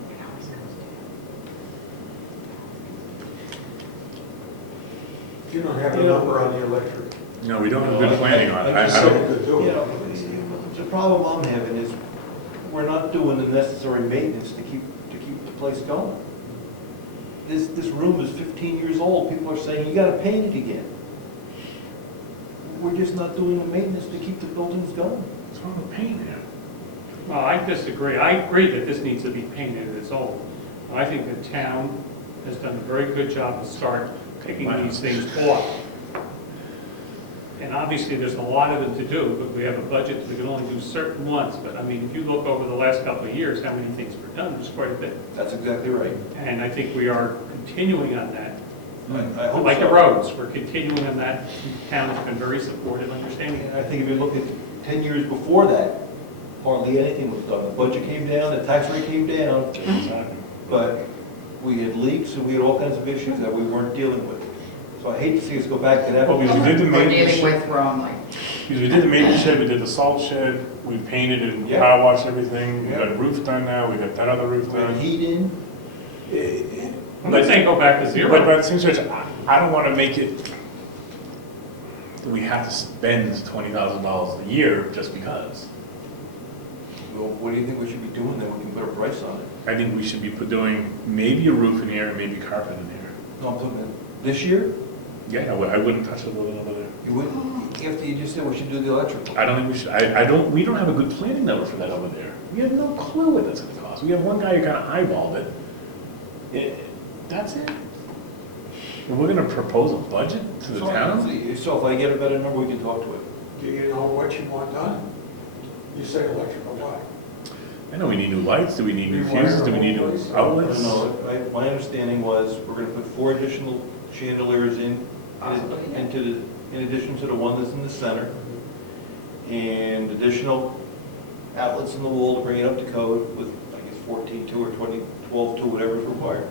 You don't have a number on the electric. No, we don't have good planning on it. I just I said don't, you could do You it. know, the problem I'm having is, we're not doing the necessary maintenance to keep the place going. This room is 15 years old, people are saying, you gotta paint it again. We're just not doing the maintenance to keep the buildings going. what's wrong with paint here? Well, I disagree. I agree that this needs to be painted, it's old. I think the town has done a very good job to start picking these things off. And obviously, there's a lot of them to do, but we have a budget, we can only do certain ones. But I mean, if you look over the last couple of years, how many things were done, there's quite a bit. That's exactly right. And I think we are continuing on that. I hope Like the so. roads, we're continuing on that. The town has been very supportive, understanding. And I think if you look at 10 years before that, hardly anything was done. The budget came down, the tax rate came down, but we had leaks and we had all kinds of issues that we weren't dealing with. So I hate to see us go back to that. Well, because we did the We're maintenance dealing shed, with wrongly. because we did the maintenance shed, we did the salt shed, we painted and Yeah. power washed everything, we Yeah. got a roof done now, we got that other roof We had done. heat in. I'm not saying go back to But zero. at the same time, I don't want to make it, that we have to spend $20,000 a year just because. Well, what do you think we should be doing then? We can put a price on it. I think we should be doing maybe a roof in here and maybe carpet in here. No, I'm talking this year? Yeah, I wouldn't touch a little over there. You wouldn't, after you just said we should do the electrical. I don't think we should, we don't have a good planning number for that over there. We have no clue what that's gonna cost. We have one guy who kind of eyeballed it. That's it. And we're gonna propose a budget to the town? So if I get a better number, we can talk to it. Do you know what you want done? You say electrical, why? I know we need new lights, do we need new Rewire fuses, do we the need whole new place? outlets? No, my understanding was we're gonna put 4 additional chandeliers in addition to the one that's in the center, and additional outlets in the wall to bring it up to code with, I guess, 14.2 or 12.2, whatever is required.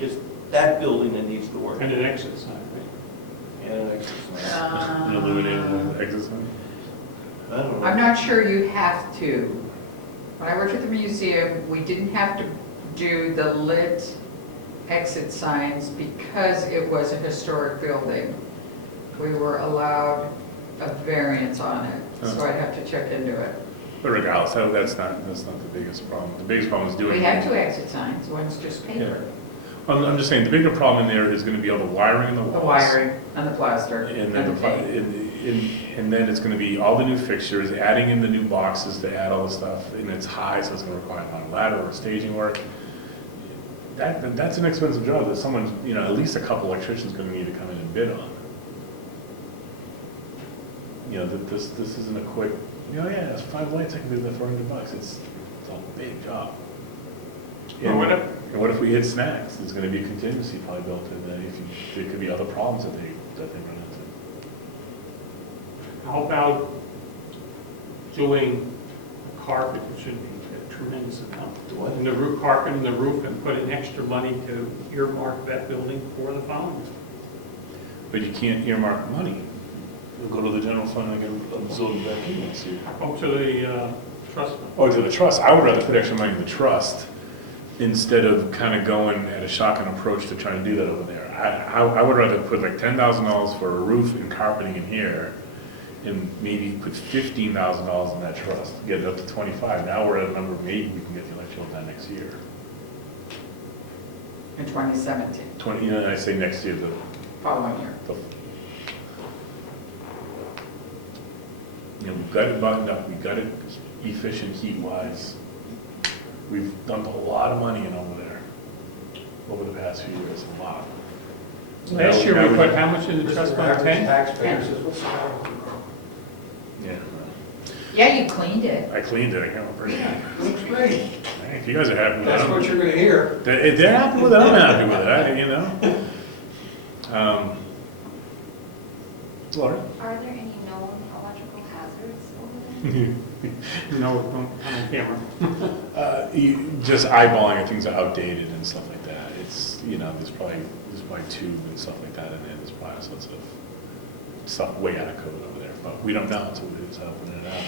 It's that building that needs the work. And an exit sign, right? And an exit sign. An illuminated exit sign? I don't know. I'm not sure you have to. When I worked at the museum, we didn't have to do the lit exit signs because it was a historic building. We were allowed a variance on it, so I'd have to check into it. But regardless, that's not the biggest problem. The biggest problem is doing. We have 2 exit signs, one's just paper. I'm just saying, the bigger problem in there is gonna be all the wiring in the walls. The wiring and the plaster And and then the paint. and then it's gonna be all the new fixtures, adding in the new boxes to add all the stuff, and it's high, so it's gonna require a lot of ladder or staging work. That's an expensive job that someone, at least a couple electricians gonna need to come in and bid on. This isn't a quick, yeah, it's 5 lights, I can do that for $100. It's a big job. Well, what if- And what if we hit snacks? There's gonna be a contingency probably built in there, there could be other problems that they run into. How about doing carpet, it shouldn't be tremendous amount. What? And the roof, carpet the roof and put in extra money to earmark that building for the following. But you can't earmark money. You'll go to the general fund and get absorbed back in next year. Oh, to the trust fund. Oh, to the trust. I would rather put extra money in the trust instead of kind of going at a shotgun approach to trying to do that over there. I would rather put like $10,000 for a roof and carpeting in here and maybe put $15,000 in that trust, get it up to 25. Now we're at a number, maybe we can get the electrical done next year. In 2017, 20, you know, and I say next year, following year. you know, we've got it buttoned up, we've got it efficient heat-wise. We've dumped a lot of money in over there over the past few years, a lot. Last year, we put how much in the trust Mr. fund? Average 10? taxpayer says, what's the matter with you, Carl? Yeah, Yeah, you cleaned it. I cleaned it, I can't remember. Looks great. Hey, if you guys are happy with That's that, what you're gonna hear. they're happy with it, I'm happy with it, you know? Laura? Are there any known electrical hazards over there? No, on camera. Just eyeballing it, things are outdated and stuff like that. It's, you know, there's probably tube and stuff like that in there. There's probably all sorts of stuff way out of code over there. But we don't know until we just open it up.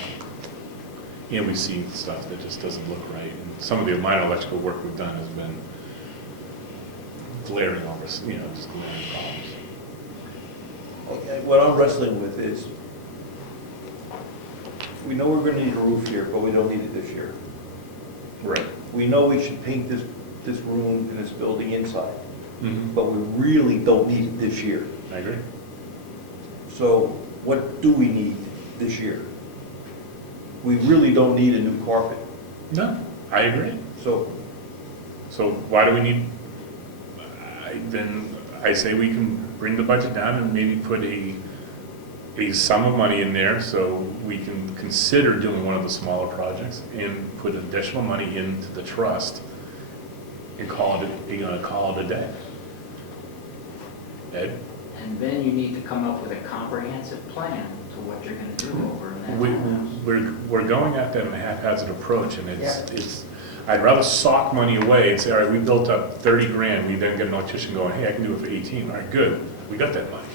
And we've seen stuff that just doesn't look right. And some of the minor electrical work we've done has been glaring over, you know, just glaring problems. Okay, what I'm wrestling with is, we know we're gonna need a roof here, but we don't need it this year. Right. We know we should paint this room and this building inside, Mm-hmm. but we really don't need it this year. I agree. So what do we need this year? We really don't need a new carpet. No, I agree. So, So why do we need, then I say we can bring the budget down and maybe put a sum of money in there so we can consider doing one of the smaller projects and put additional money into the trust and call it a day. Ed? And then you need to come up with a comprehensive plan to what you're gonna do over in that townhouse. We're going at that in a haphazard approach, and it's, I'd rather sock money away and say, all right, we built up 30 grand, we then get an electrician going, hey, I can do it for 18, all right, good, we got that money.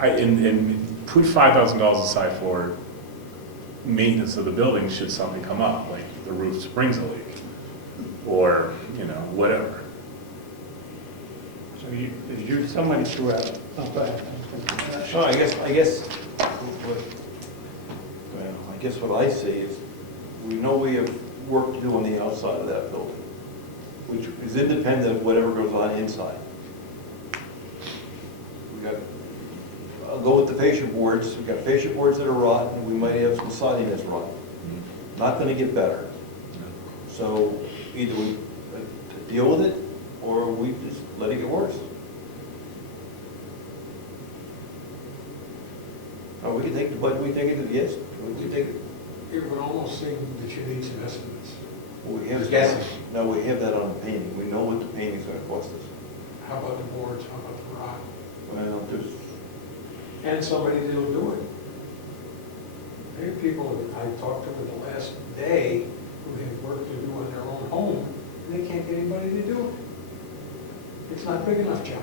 And put $5,000 aside for maintenance of the building should something come up, like the roof springs a leak, or, you know, whatever. So somebody threw out, oh, go ahead. no, I guess what I see is, we know we have work to do on the outside of that building, which is independent of whatever goes on inside. We got, I'll go with the fascia boards, we got fascia boards that are rotten, and we might have some siding that's rotten. Not gonna get better. So either we deal with it, or we just let it get worse. Or we can take the budget, we take it, yes, we can take it. It would almost seem that you need some estimates. We have, Guessing. no, we have that on the painting, we know what the painting's gonna cost us. How about the boards, how about the rock? Well, there's, And somebody that'll do it. There are people that I talked to in the last day who have work to do in their own home, and they can't get anybody to do it. It's not a big enough job.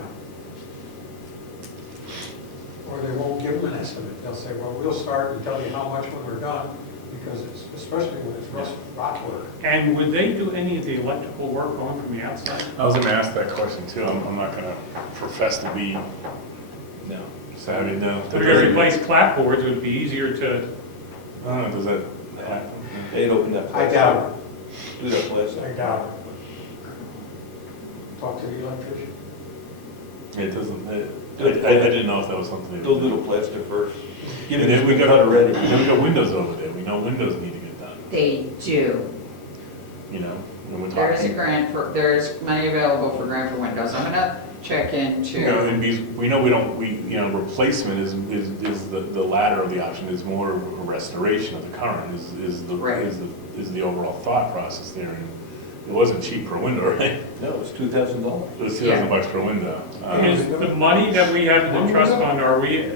Or they won't give them an estimate. They'll say, well, we'll start and tell you how much when we're done, because it's, especially when it's rock work. And would they do any of the electrical work going from the outside? I was gonna ask that question too, I'm not gonna profess to be no. savvy, no. If you're gonna replace clapboards, it would be easier to, I don't know, does that happen? They'd open that. I doubt Do that place. it. I doubt it. Talk to the electrician. It doesn't, I didn't know if that was something. They'll do the plaster first. Give And it, then we got it ready. Then we got windows over there, we know windows need to get done, They do. you know? And we're There is a talking, grant for, there's money available for grant for windows. I'm gonna check you know, into, and we know we don't, you know, replacement is the latter of the option, is more a restoration of the current, Right. is the overall thought process there. And it wasn't cheap per window, right? It No, it's $2,000. was Yeah. $2,000 per window. is the money that we have in the trust fund, are we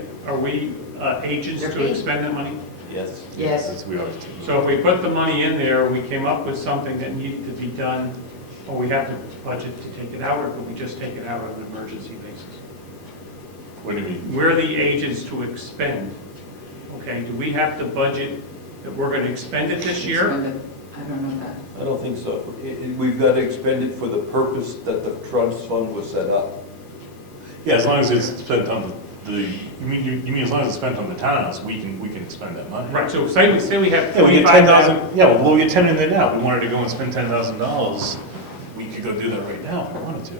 agents They're to paid. expend that money? Yes. Yes. As we always do. So if we put the money in there, we came up with something that needed to be done, or we have to budget to take it out, or could we just take it out on an emergency basis? What do you mean? We're the agents to expend, okay? Do we have to budget that we're gonna expend it this year? I don't know that. I don't think so. We've got to expend it for the purpose that the trust fund was set up. Yeah, as long as it's spent on you mean as long as it's spent on the towns, we can expend that money. Right, so say we have Yeah, we get 10,000, 25,000. yeah, well, we get 10 in there now. If we wanted to go and spend $10,000, we could go do that right now if we wanted to.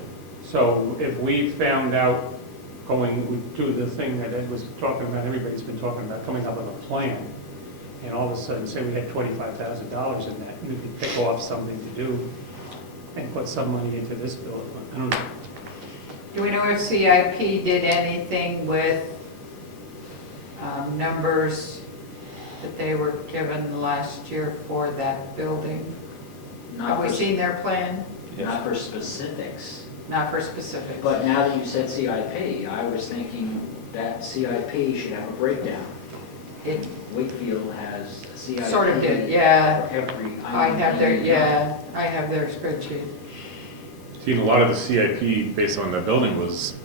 So if we found out going to the thing that Ed was talking about, everybody's been talking about, coming up with a plan, and all of a sudden, say we had $25,000 in that, we could pick off something to do and put some money into this bill. I don't know. Do we know if CIP did anything with numbers that they were given last year for that building? Not Have we for- seen their plan? Not for specifics, Not for specifics. but now that you said CIP, I was thinking that CIP should have a breakdown. It Wakefield has a CIP. sort of did, yeah. For every. I have their, item. yeah, I have their spreadsheet. See, and a lot of the CIP based on that building was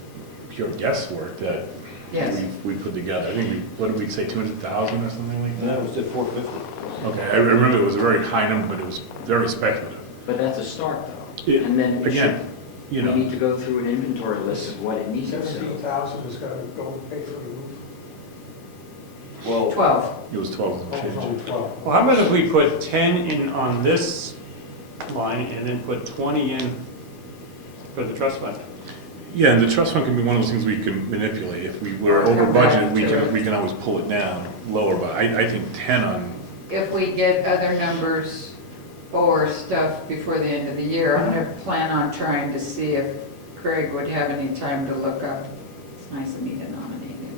pure guesswork that Yes. we put together. I think what did we say, 200,000 or something like And that? that was at 450. Okay, I remember it was a very high number, but it was very speculative. But that's a start though. Yeah, And then it Again, you should, we know, need to go through an inventory list of what it needs. So 17,000 is gonna go pay for the roof. Well, 12. it was 12 Oh, and it's change. only 12. Well, how about if we put 10 in on this line and then put 20 in for the trust fund? Yeah, and the trust fund can be one of those things we can manipulate. If we were over budget, we can always pull it down lower, but I think 10 on, If we get other numbers or stuff before the end of the year, I'm gonna plan on trying to see if Craig would have any time to look up, it's nice of me to nominate him,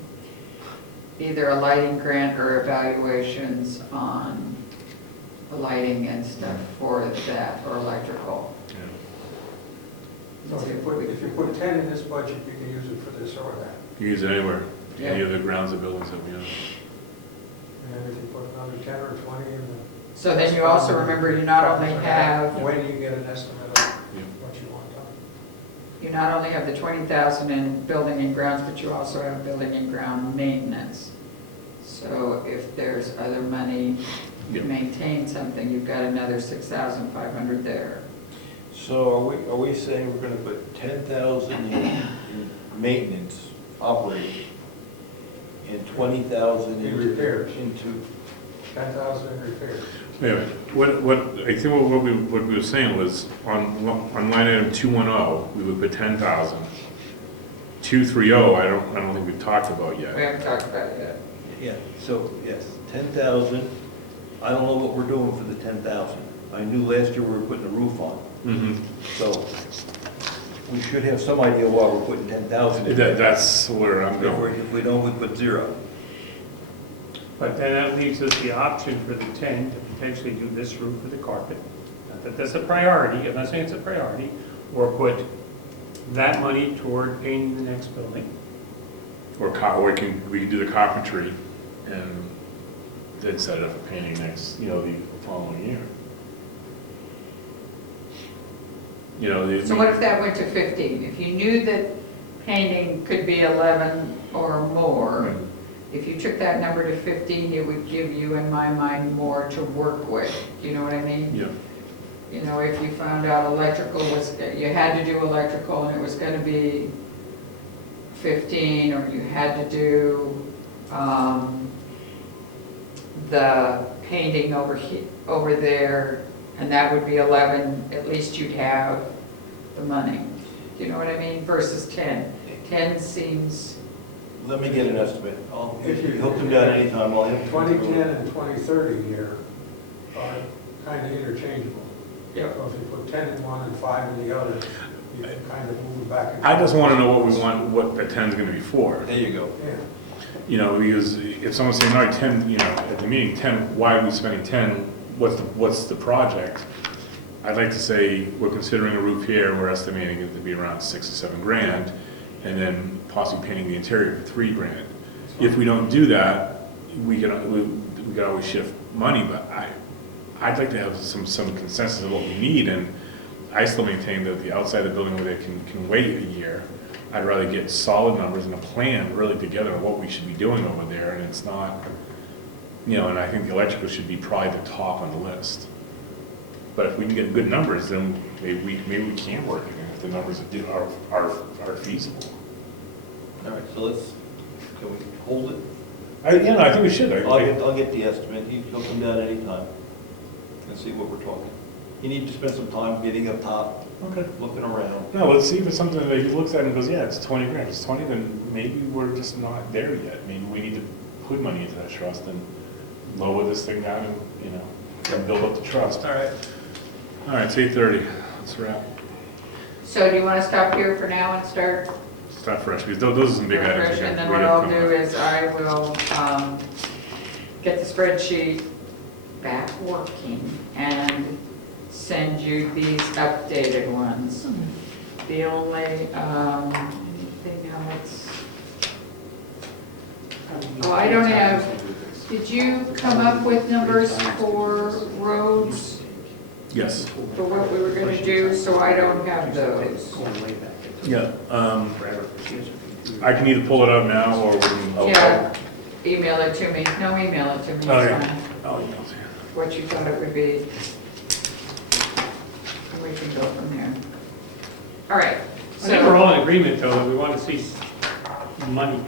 either a lighting grant or evaluations on the lighting and stuff for that, or electrical. you know, So if you put 10 in this budget, you can use it for this or that. you use it anywhere, any Yeah. of the grounds or buildings that we own. And if you put another 10 or 20 in the. So then you also remember you not only have, When do you get an estimate of Yeah. what you want done? you not only have the 20,000 in building and grounds, but you also have building and ground maintenance. So if there's other money to Yeah. maintain something, you've got another 6,500 there. so are we saying we're gonna put 10,000 in maintenance, operating, and 20,000 In into repairs. into 10,000 in repairs. Wait a minute, I think what we were saying was, on line item 210, we would put 10,000. 230, I don't think we've talked about We yet. haven't talked about it yet. Yeah, so, yes, 10,000. I don't know what we're doing for the 10,000. I knew last year we were putting a roof on, Mm-hmm. so we should have some idea why we're putting 10,000 in. That's where I'm going. If we don't, we put 0. But then that leaves us the option for the 10 to potentially do this roof with the carpet. Not that that's a priority, I'm not saying it's a priority, or put that money toward painting the next building. Or we can do the carpentry and then set it up for painting next, the following year. So what if that went to 15? If you knew that painting could be 11 or more, if you took that number to 15, it would give you, in my mind, more to work with. Do you know what I mean? Yeah, You know, if you found out electrical was, you had to do electrical and it was gonna be 15, or you had to do, the painting over there, and that would be 11, at least you'd have the money. Do you know what I mean? Versus 10. 10 seems, Let me get an estimate. If you- He'll come down anytime, I'll have. 2010 and 2030 here are kind of interchangeable. Yep. So if you put 10 in one and 5 in the other, you can kind of move back and forth. I just want to know what the 10 is going to be for. There you go. Yeah. Because if someone's saying, all right, 10, at the meeting, 10, why are we spending 10? What's the project? I'd like to say, we're considering a roof here, we're estimating it to be around 6 or 7 grand, and then possibly painting the interior for 3 grand. If we don't do that, we can always shift money, but I'd like to have some consensus of what we need, and I still maintain that the outside of the building where they can wait a year, I'd rather get solid numbers and a plan really together of what we should be doing over there, and it's not, and I think the electrical should be probably the top on the list. But if we can get good numbers, then maybe we can work it if the numbers are feasible. All right, so can we hold it? I think we should. I'll get the estimate, he'll come down anytime and see what we're talking. You need to spend some time getting up top, Okay. looking around. No, let's see if it's something that he looks at and goes, yeah, it's 20 grand. If it's 20, then maybe we're just not there yet. Maybe we need to put money into that trust and lower this thing down and, and build up the trust. All right. All right, it's 8:30. Let's wrap. So do you want to stop here for now and start Start fresh, because those are some big items. fresh? we And then we what have I'll coming do up. is I will get the spreadsheet back working and send you these updated ones. The only thing else, I don't have, did you come up with numbers for roads, Yes. for what we were gonna do, so I don't have those? Going way back. Yeah. Forever. I can either pull it up now or we can. Yeah, email it to me, no, email it to me, it's Oh, yeah. fine. Oh, yeah. What you thought it would be. And we can go from there. All right, I think we're so, all in agreement, though, that we want to see money,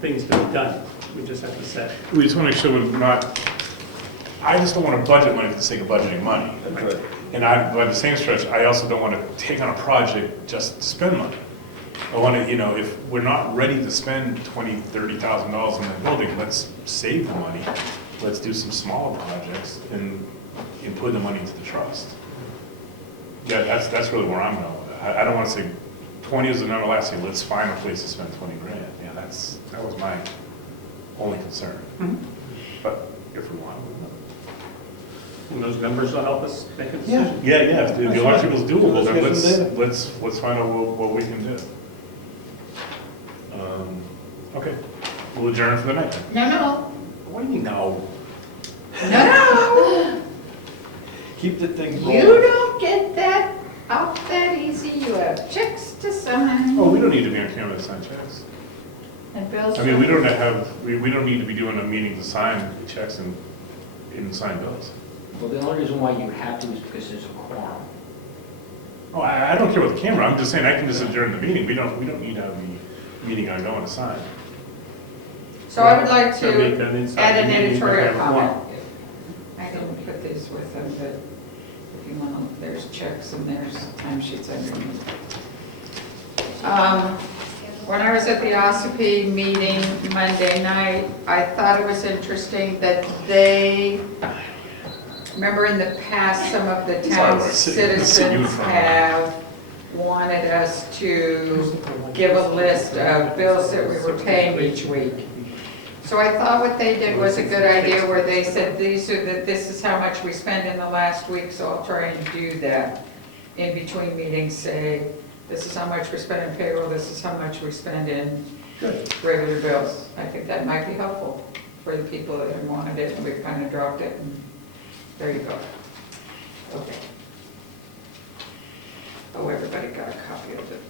things to be done. We just have to set. We just want to make sure we're not, I just don't want to budget money for the sake of budgeting money. That's right. And by the same stretch, I also don't want to take on a project just to spend money. I want to, if we're not ready to spend $20,000, $30,000 on the building, let's save the money. Let's do some smaller projects and put the money into the trust. Yeah, that's really where I'm going with it. I don't want to say 20 is the number last year, let's find a place to spend 20 grand. Yeah, that was my only concern. But if we want, we will. And those numbers will help us make a decision. Yeah, if the electrical's doable, then Let's get some let's find out what we can do. Okay, we'll adjourn for the night then. no, What do you mean, no? no, Keep the thing no, you rolling. don't get that off that easy, you have checks to sign. Oh, we don't need to be on camera to sign checks. And bills. I mean, we don't need to be doing a meeting to sign checks and sign bills. Well, the only reason why you have to is because there's a quorum. Oh, I don't care about the camera, I'm just saying I can just adjourn the meeting. We don't need to have the meeting ongoing to sign. So I would like So make to an inside add an meeting, editorial have a comment. quorum. I didn't put these with them, but if you want, there's checks and there's timesheets underneath. When I was at the OSCP meeting Monday night, I thought it was interesting that remember in the past, some of the town's citizens have wanted us to give a list of bills that we were paying each week. So I thought what they did was a good idea, where they said, this is how much we spent in the last week, so I'll try and do that. In between meetings, say, this is how much we spend in payroll, this is how much we spend in regular bills. I think that might be helpful for the people that have wanted it, and we've kind of dropped it, and there you go. Okay. Oh, everybody got a copy of it.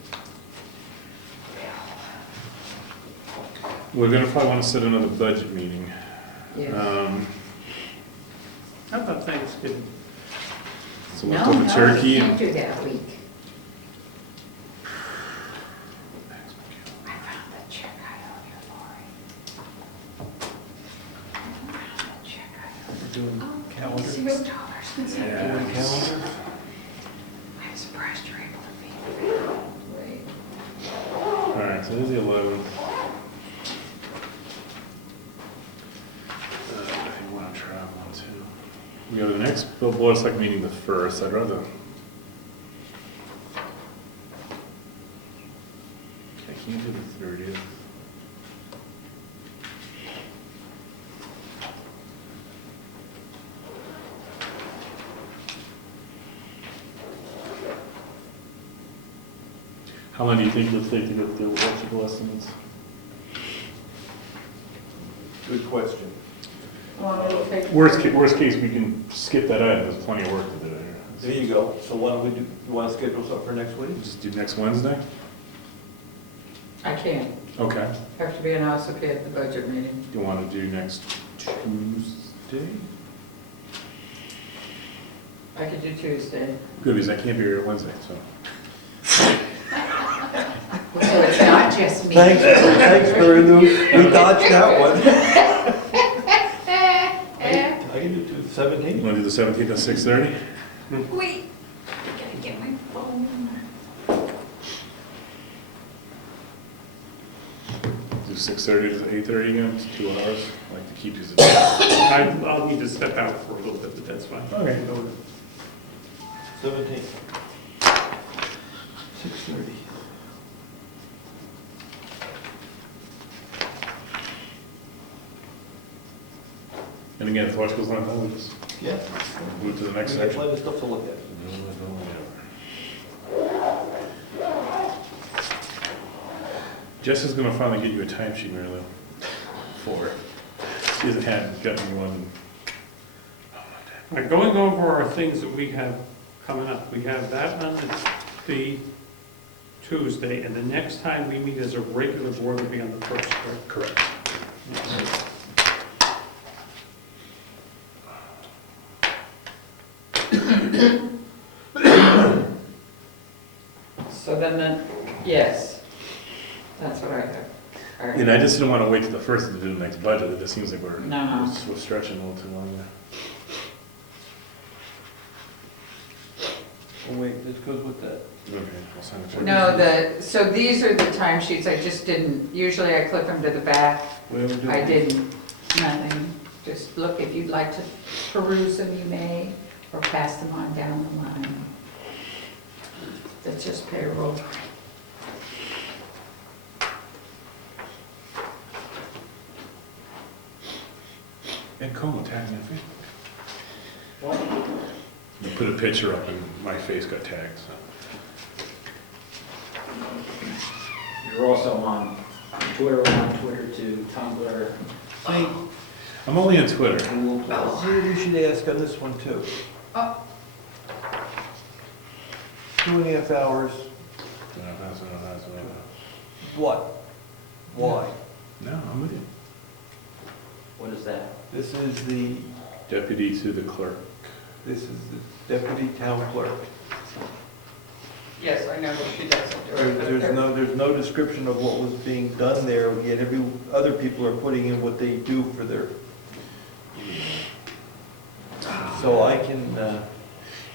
We're gonna probably want to set another budget meeting. Yes. How about Thanksgiving? So No, leftover no, turkey we and. can't do that week. I found the check I owe you, Lori. I found the check I owe you. Doing Oh, calendar. $26. Doing calendar. I'm surprised you're able to be here. Wait. All right, so this is the 11th. I want to travel on too. We have the next board select meeting the 1st. I'd rather. I can't do the 30th. How long do you think it'll take to get the electrical estimates? Good question. Well, it'll take- Worst case, we can skip that item, there's plenty of work to do There there. you go. So why don't we do, you want to schedule something for next week? Just do next Wednesday? I can't. Okay. Have to be in Ossipee at the budget meeting. Do you want to do next Tuesday? I could do Tuesday. Good, because I can't be here Wednesday, so. So it's not just me. Thanks, Mary Lou. We dodged that one. I can do 17. You want to do the 17th at 6:30? Wait, I gotta get my phone. Do 6:30 to 8:30 again, it's 2 hours. I like to keep these. I'll need to step out for a little bit, but that's fine. Okay. 17. 6:30. And again, if watch goes on, we'll just Yeah. move to the next We got section. plenty of stuff to look at. Jess is gonna finally get you a timesheet, Mary Lou. For it. She hasn't gotten you one. All right, going over our things that we have coming up, we have that on the Tuesday, and the next time we meet as a regular board will be on the 1st, correct? Correct. So then, yes, that's what I have. All right. And I just didn't wanna wait till the first to do the next budget, it just seems like we're No. we're stretching a little too long there. Oh, wait, this goes with that. Okay, I'll sign it. No, so these are the timesheets, I just didn't, usually I clip them to the back. Whatever we do. I didn't, nothing. Just look, if you'd like to peruse them, you may, or pass them on down the line. That's just payroll. And Comeau tagged me on Facebook. You put a picture up and my face got tagged, so. You're also on Twitter, we're on Twitter too, Tumblr, Hey, I'm only on Twitter. Google Plus. maybe we should ask on this one too. Oh. 2.5 hours. No, that's What? Why? No, I'm with you. What is that? This is the, Deputy to the clerk. this is the deputy town clerk. Yes, I know that she doesn't do it, but There's no description of what was being done there, yet other people are putting in what they do for their, so I can,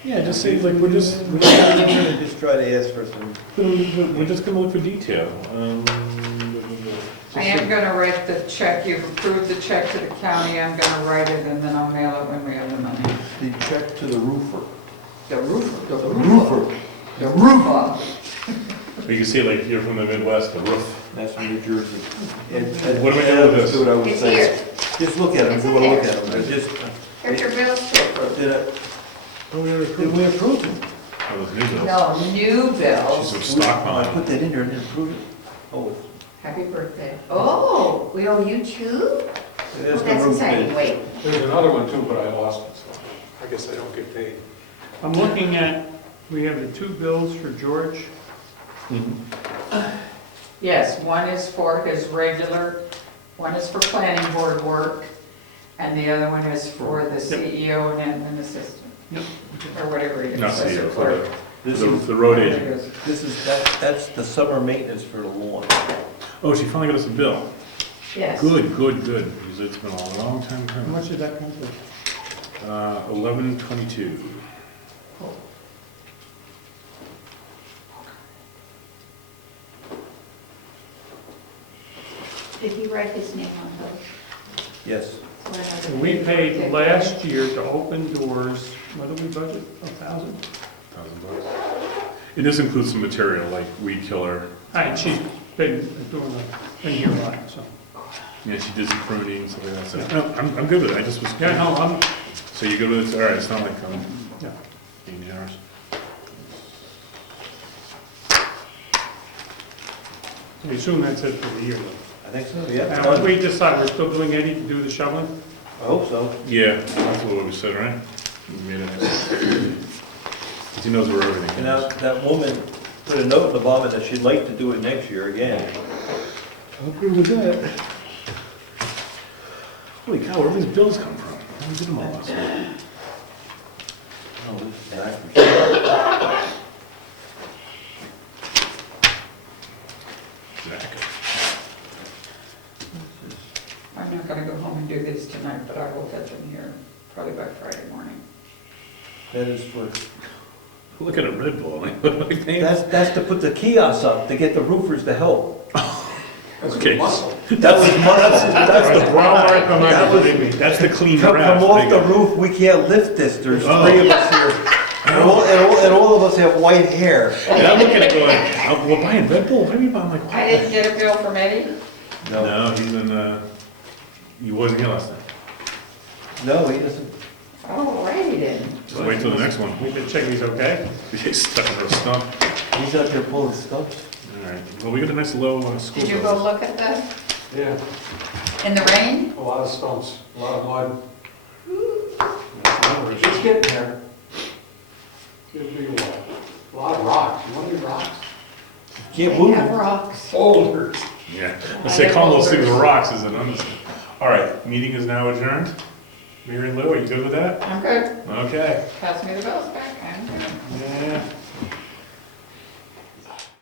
Yeah, just say, like, we're just gonna just try to ask for some, gonna look for detail. I am gonna write the check, you've approved the check to the county, I'm gonna write it and then I'll mail it when we have the money. the check to the roofer. The roofer, the Roofer. The roofer. You can see, like, you're from the Midwest, the roof. That's from New Jersey. And What do we do with this? That's what I would It's say. here. Just look at them, if you wanna look at them, they're just, Here's your bills to approve. did we approve them? Oh, those new bills. No, new She's bills. some I stockpile. put that in there and didn't approve it. Oh, it's, Happy birthday. Oh, we owe you two? that's the That's roof exciting, bid. wait. There's another one too, but I lost it, so I guess I don't get paid. I'm looking at, we have the 2 bills for George. Yes, one is for his regular, one is for planning board work, and the other one is for the CEO and admin assistant. Yep. Or whatever it is. Not That's CEO, the for clerk. This the, is, the road There it agent. is. this is, that's the summer maintenance for the lawn. Oh, she finally got us a bill. Yes. Good, because it's been a long time How coming. much did that come to? 11/22. Did he write his name on those? Yes. We paid last year to open doors, what did we budget, 1,000? $1,000. And this includes some material like weed killer. Hi, she's been here a lot, so. Yeah, she did some pruning and stuff like that. So, no, I'm good with it. I just was. Yeah, no, I'm, So you good with it? All right, it's not like I'm yeah. being hours. I assume that's it for the year, though. I think so, yeah. And what we decide, we're still doing Eddie to do the shoveling? I hope so. Yeah, that's what we said, right? We made it. He knows where everything And now, is. that woman put a note in the bottom that she'd like to do it next year again. I agree with that. Holy cow, where do these bills come from? How did them all last year? Oh, this is backwards. Zach. I'm not gonna go home and do this tonight, but I will get them here probably by Friday morning. That is for, Look at a Red Bull. Like, that's to put the kiosks up, to get the roofers to help. That's Okay. muscle. That was muscle. That's the brown part of That was- That's the clean Come draft. off the roof, we can't lift this, there's Oh. 3 of us here. And all of us have white hair. And I'm looking at it going, oh, we're buying Red Bull? What are you buying? I'm like, I what? didn't get a bill from Eddie. No, he's in, he wasn't here last time. No, he doesn't. Alrighty then. Just wait till the next one. We can check he's okay. He's stuck in a stump. He's out there pulling stumps. All right, well, we got a nice low school. Did you bus. go look at the, Yeah, in the rain? a lot of stumps, a lot of mud. It's getting there. It'll be a while. A lot of rocks. You want any rocks? Can't They move. have rocks. Boulders. Yeah, let's say calling those things rocks is an understatement. All right, meeting is now adjourned. Mary Lou, are you good with that? I'm good. Okay. Pass me the bills back. I'm good. Yeah,